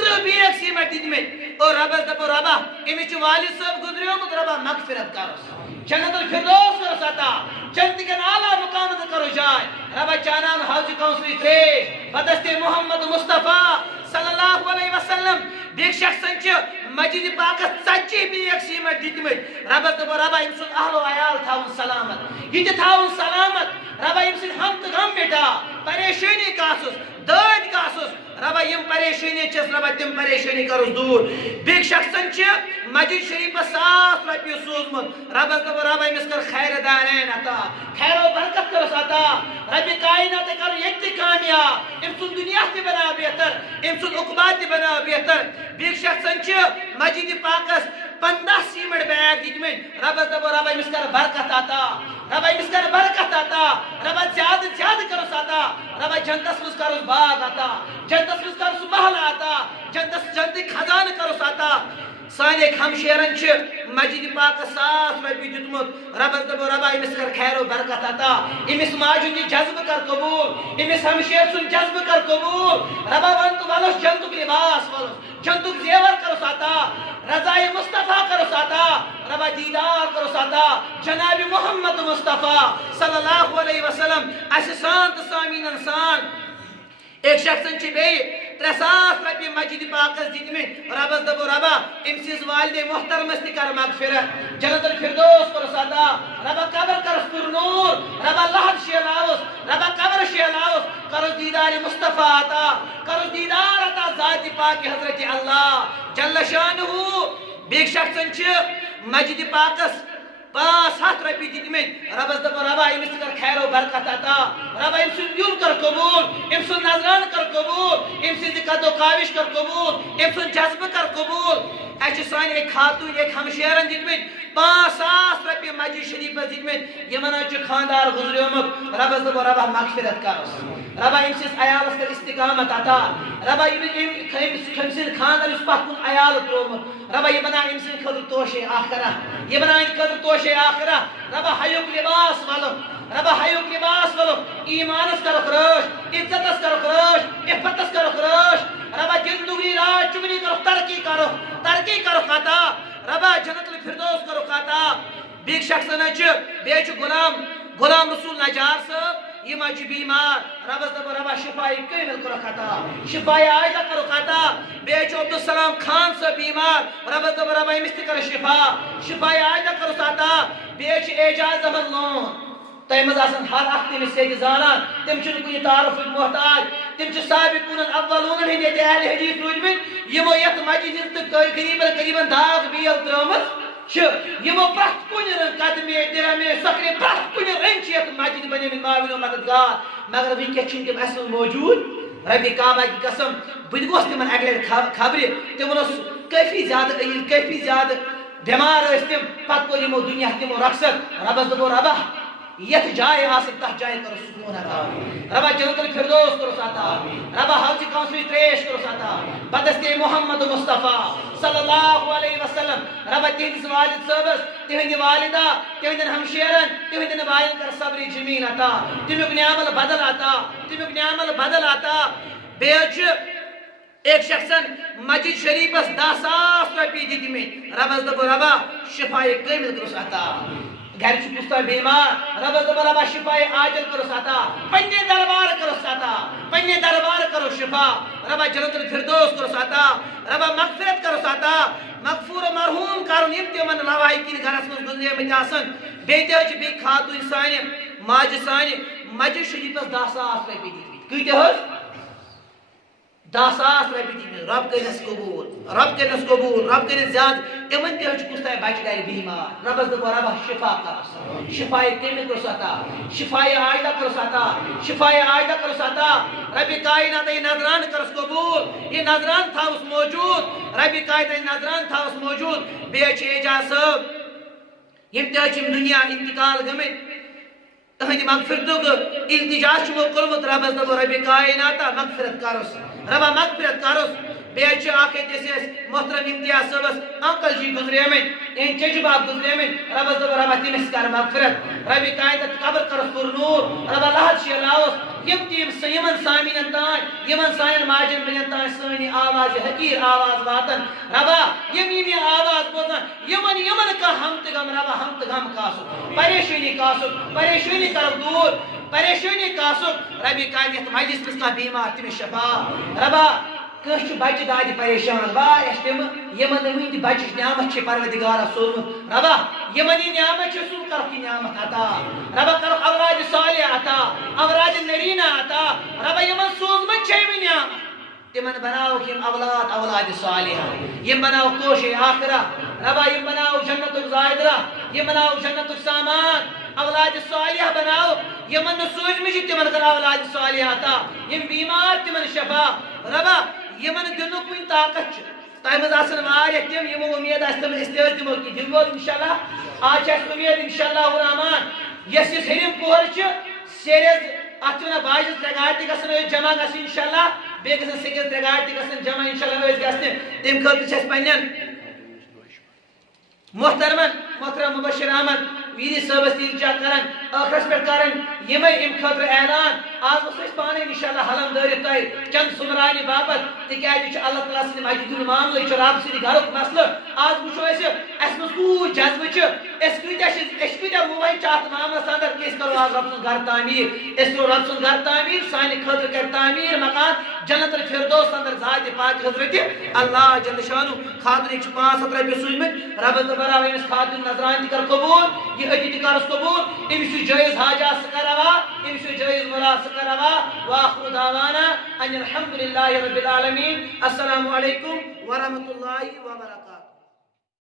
30 بیگ سیٖمٹ دِتمٕتۍ اور ربس دپو ربا أمِس چھُ والد صٲب گُزریومُت ربا مغفرت کروس جنت الفردوس کروس عطا جنت کٮ۪ن اعلیٰ مقامن کرو جاے ربا چانان حوض کوثرٕچ ترٛیش بدستِ محمد مصطفیٰ صلی اللہ علیہ وسلم بیٚکہِ شخصن چھِ مسجد پاکس 40 بیگ سیٖمٹ دِتمٕتۍ ربس دپو ربا أمۍ سُنٛد اہلو عیال تھاوُن سلامت یہِ تہِ تھاوُن سلامت ربا أمۍ سٕنٛدۍ ہم تہٕ غم مِٹا پریشٲنی کاسُس دٲدۍ کاسُس ربا یِم پریشانی چھس ربا تم پریشانی کرس دور بیک شخصن چھ مسجد شریف 100 رۄپیہِ سوزمت ربس دب رب امس کر خیر دارین عطا خیر و برکت کرس عطا رب کائنات کر یہ کامیاب ام سن دنیا تہ بنا بہتر ام سن عقبات تہ بنا بہتر بیک شخصن چھ مسجد پاکس 15 سیمنٹ بیگ دتمت ربس دب رب امس کر برکت عطا رب امس کر برکت عطا رب زیادہ زیادہ کرس عطا رب جنتس مز کرس باغ عطا جنتس مز کرس محل عطا جنتس جنتی خزانہ کرس عطا سانے ہمشیرن چھ مسجد پاک 100 رۄپیہِ دیتمت ربس دب رب امس کر خیر و برکت عطا امس ماجن یہ جذب کر قبول امس ہمشیر سن جذب کر قبول رب ون تو ولس جنتک لباس ولس جنتک زیور کرس عطا رضائے مصطفیٰ کرس عطا رب دیدار کرس عطا جناب محمد مصطفیٰ صلی اللہ علیہ وسلم اس سان تو سامین سان ایک شخصن چھ بی 300 رۄپیہِ مسجد پاکس دتمت ربس دب ربا ام سز والد محترمس تہ کر مغفرت جنت الفردوس کرس عطا ربا قبر کرس پر نور ربا لحد شیلاوس ربا قبر شیلاوس کرس دیدار مصطفیٰ عطا کرس دیدار عطا ذات پاک حضرت اللہ جل شانہ بیک شخصن چھ مسجد پاکس 500 رۄپیہِ دتمت ربس دب ربا امس کر خیر و برکت عطا ربا ام سن دیون کر قبول ام سن نظران کر قبول ام سن قد و کاوش کر قبول ام سن جذب کر قبول اچھ سان ایک خاتون ایک ہمشیرن دتمت 500 رۄپیہِ مسجد شریف دتمت یمن چھ خاندار گزریومت ربس دب ربا مغفرت کرس ربا ام سس عیالس کر استقامت عطا ربا ام سن خاندر اس پتھ کن عیال ترومت ربا یہ بنا ام سن خاطر توشے آخرہ یہ بنا ان خاطر توشے آخرہ ربا حیوک لباس ولو ربا حیوک لباس ولو ایمانس کرو رٲچھ عزتس کرو رٲچھ عفتس کرو رٲچھ ربا زندگی راج چگنی کرو ترقی کرو عطا ربا جنت الفردوس کرو عطا بیک شخصن بیچ غلام رسول نجار صاحب یہ ما چھ بیمار ربس دب ربا شفائی کامل کرو عطا شفائی عائدہ کرو عطا بیچ عبدالسلام خان صاحب بیمار ربس دب ربا امس تہ کر شفائی عائدہ کرو عطا بیچ اعجاز احمد لون تم مز آسان ہر اخ تمس سیت زانان تم چھ کُنہِ تعارفک محتاج تم چھ سابقون الاولون ہند ییٚتہِ اہل حدیث روٗدمٕتۍ یمو یتھ مسجد تہ قریباً داغ بیل ترٲمٕژ یمو پرٛٮ۪تھ کُنہِ قدمے درمے سکرے پرٛٮ۪تھ کُنہِ رنٛگہِ چھِ یتھ مسجد بنیمٕتۍ معاون و مددگار مگر ونکیٚس چھِنہٕ تِم اَسہِ منٛز موجوٗد ربِ کعبہ کی قسم بہٕ تہِ گوس تِمن اکہِ لٹہِ خبرِ تِمن اوس کٲفی زیادٕ عیٖل کٲفی زیادٕ بٮ۪مار ٲسۍ تِم پتہٕ کوٚر یمو دُنیا تِمو رخصت ربس دوٚپُن ربا یتھ جائے آسن تتھ جائے کرو سکون عطا ربا جنت الفردوس کرو عطا ربا حوض کوثر تریش کرو عطا بدستے محمد مصطفیٰ صلی اللہ علیہ وسلم ربا تہندس والد صاحبس تہندِ والدہ تہندن ہمشیرن تہندن بائن کر صبر جمیل عطا تمیک نعمل بدل عطا بیچ ایک شخصن مسجد شریفس 10,000 رۄپیہِ دتمت ربس دب ربا شفائی کامل کرس عطا گھر چھ کُستہ بیمار ربس دب ربا شفائی عاجل کرس عطا پننے دربار کرس عطا پننے دربار کرو شفا ربا جنت الفردوس کرس عطا ربا مغفرت کرس عطا مغفور و مرحوم کرن یم تمن لواحقین گھرس مز گزریمٕتۍ آسن بیٚیہِ تہِ حظ چھِ بیٚیہِ خاتون سانہِ ماجہِ سانہِ مسجد شریفس 10,000 رۄپیہِ دتمٕتۍ کۭتیاہ حظ 10,000 رۄپیہِ دتمٕتۍ رب کٔرنس قبول رب کٔرنس زیادٕ یمن تہِ حظ چھُ کُستہ بچہِ گرِ بیمار ربس دب ربا شفا کرس شفائی کامل کرس عطا شفائی عائدہ کرس عطا شفائی عائدہ کرس عطا رب کائنات یہ نظران کرس قبول یہ نظران تھاوس موجود رب کائنات یہ نظران تھاوس موجود بیٚیہِ چھِ اعجاز صٲب یم تہِ حظ چھِ دنیا انتقال گٔمٕتۍ تہندِ مغفرتُک التجا چھُمو کوٚرمُت ربس دب رب کائناتا مغفرت کرس ربا مغفرت کرس بیٚیہِ چھِ اکھ ییٚتہِ أسۍ محترم امتیاز صٲبس انکل جی گزریمٕتۍ یہنٛدۍ چچہِ بب گزریمٕتۍ ربس دب ربا تٔمِس کر مغفرت رب کائنات قبر کرس پر نور ربا لحد شیلاوس یم تہِ یمن سامعیٖنن تام یمن سانٮ۪ن ماجن بیٚنٮ۪ن تام سٲنۍ آواز حقیٖر آواز واتن ربا یم یہ آواز بوزن یمن کانٛہہ ہم تہٕ غم ربا ہم تہٕ غم کاسُک پریشٲنی کرو دور پریشٲنی کاسُک رب کائنات یتھ مجلس منٛز کانٛہہ بیمار تٔمِس شفا ربا کٲنٛسہِ چھُ بچہِ دادِ پریشان واریاہ چھِ تِم یمن نہٕ وٕنہِ تہِ بچٕچ نعمت چھِ پروردگارن سوزمُت ربا یمن یہ نعمت چھِ سُہ کرُکھ یہِ نعمت عطا ربا کرُکھ اولاد صالح عطا اولاد نریٖنا عطا ربا یمن سوزمٕژ چھےٚ یِمہٕ نعمت تمن بناو یم اولاد صالحہ یم بناو کوش آخرہ ربا یم بناو جنت الزائدرہ یم بناو جنت السامان اولاد صالحہ بناو یمن سوچ تمن کر اولاد صالحہ عطا یم بیمار تمن شفا ربا یمن دنو کن طاقت تہ مز آسن واریاہ تم یمو امید آس تم استعمال دمو کی دمو انشاءاللہ آج امید انشاءاللہ الرحمن یس یس ہرم پور سیریز ات باجس ترگاڑ تہ گھن جمع گھن انشاءاللہ بیٚیہِ گژھن سیٚکٮ۪س ترٛےٚ گاڑِ تہِ گژھن جمع انشاءاللہ أسۍ گژھنہِ تمہِ خٲطرٕ چھِ اَسہِ پنٛنٮ۪ن محترم مبشر احمد ویری صٲبس تہِ الجا کران ٲخرس پٮ۪ٹھ کران یِمے امہِ خٲطرٕ اعلان آز اوس أسۍ پانے انشاءاللہ حلم دٲرِتھ تۄہہِ چند سُمرانہِ باپتھ تِکیازِ یہِ چھُ اللہ تعالیٰ سٕنٛدِ مسجدِ ہُنٛد معاملہٕ یہِ چھُ رب سٕنٛدِ گرُک مسلہٕ آز وٕچھو أسۍ اَسہِ منٛز کوٗت جذبہٕ چھُ أسۍ کۭتیاہ موہے چھِ اتھ معاملس اندر کہِ أسۍ کرو آز رب سُنٛد گرٕ تعمیٖر أسۍ کرو رب سُنٛد گرٕ تعمیٖر سانہِ خٲطرٕ کرِ تعمیٖر مکان جنت الفردوس اندر ذاتِ پاک حضرت اللہ جل شانہ خاطرٕکۍ چھِ 500 رۄپیہِ سوٗزمٕتۍ ربس دوٚپ براو أمِس خاطرٕ نظران تہِ کر قبوٗل یہِ أتی تہِ کرس قبوٗل أمِس یُس جٲیز حاجات سُہ کر روا أمِس یُس جٲیز مراد سُہ کر روا وآخر دعوانا ان الحمد للہ رب العالمین السلام علیکم ورحمۃ اللہ وبرکاتہ.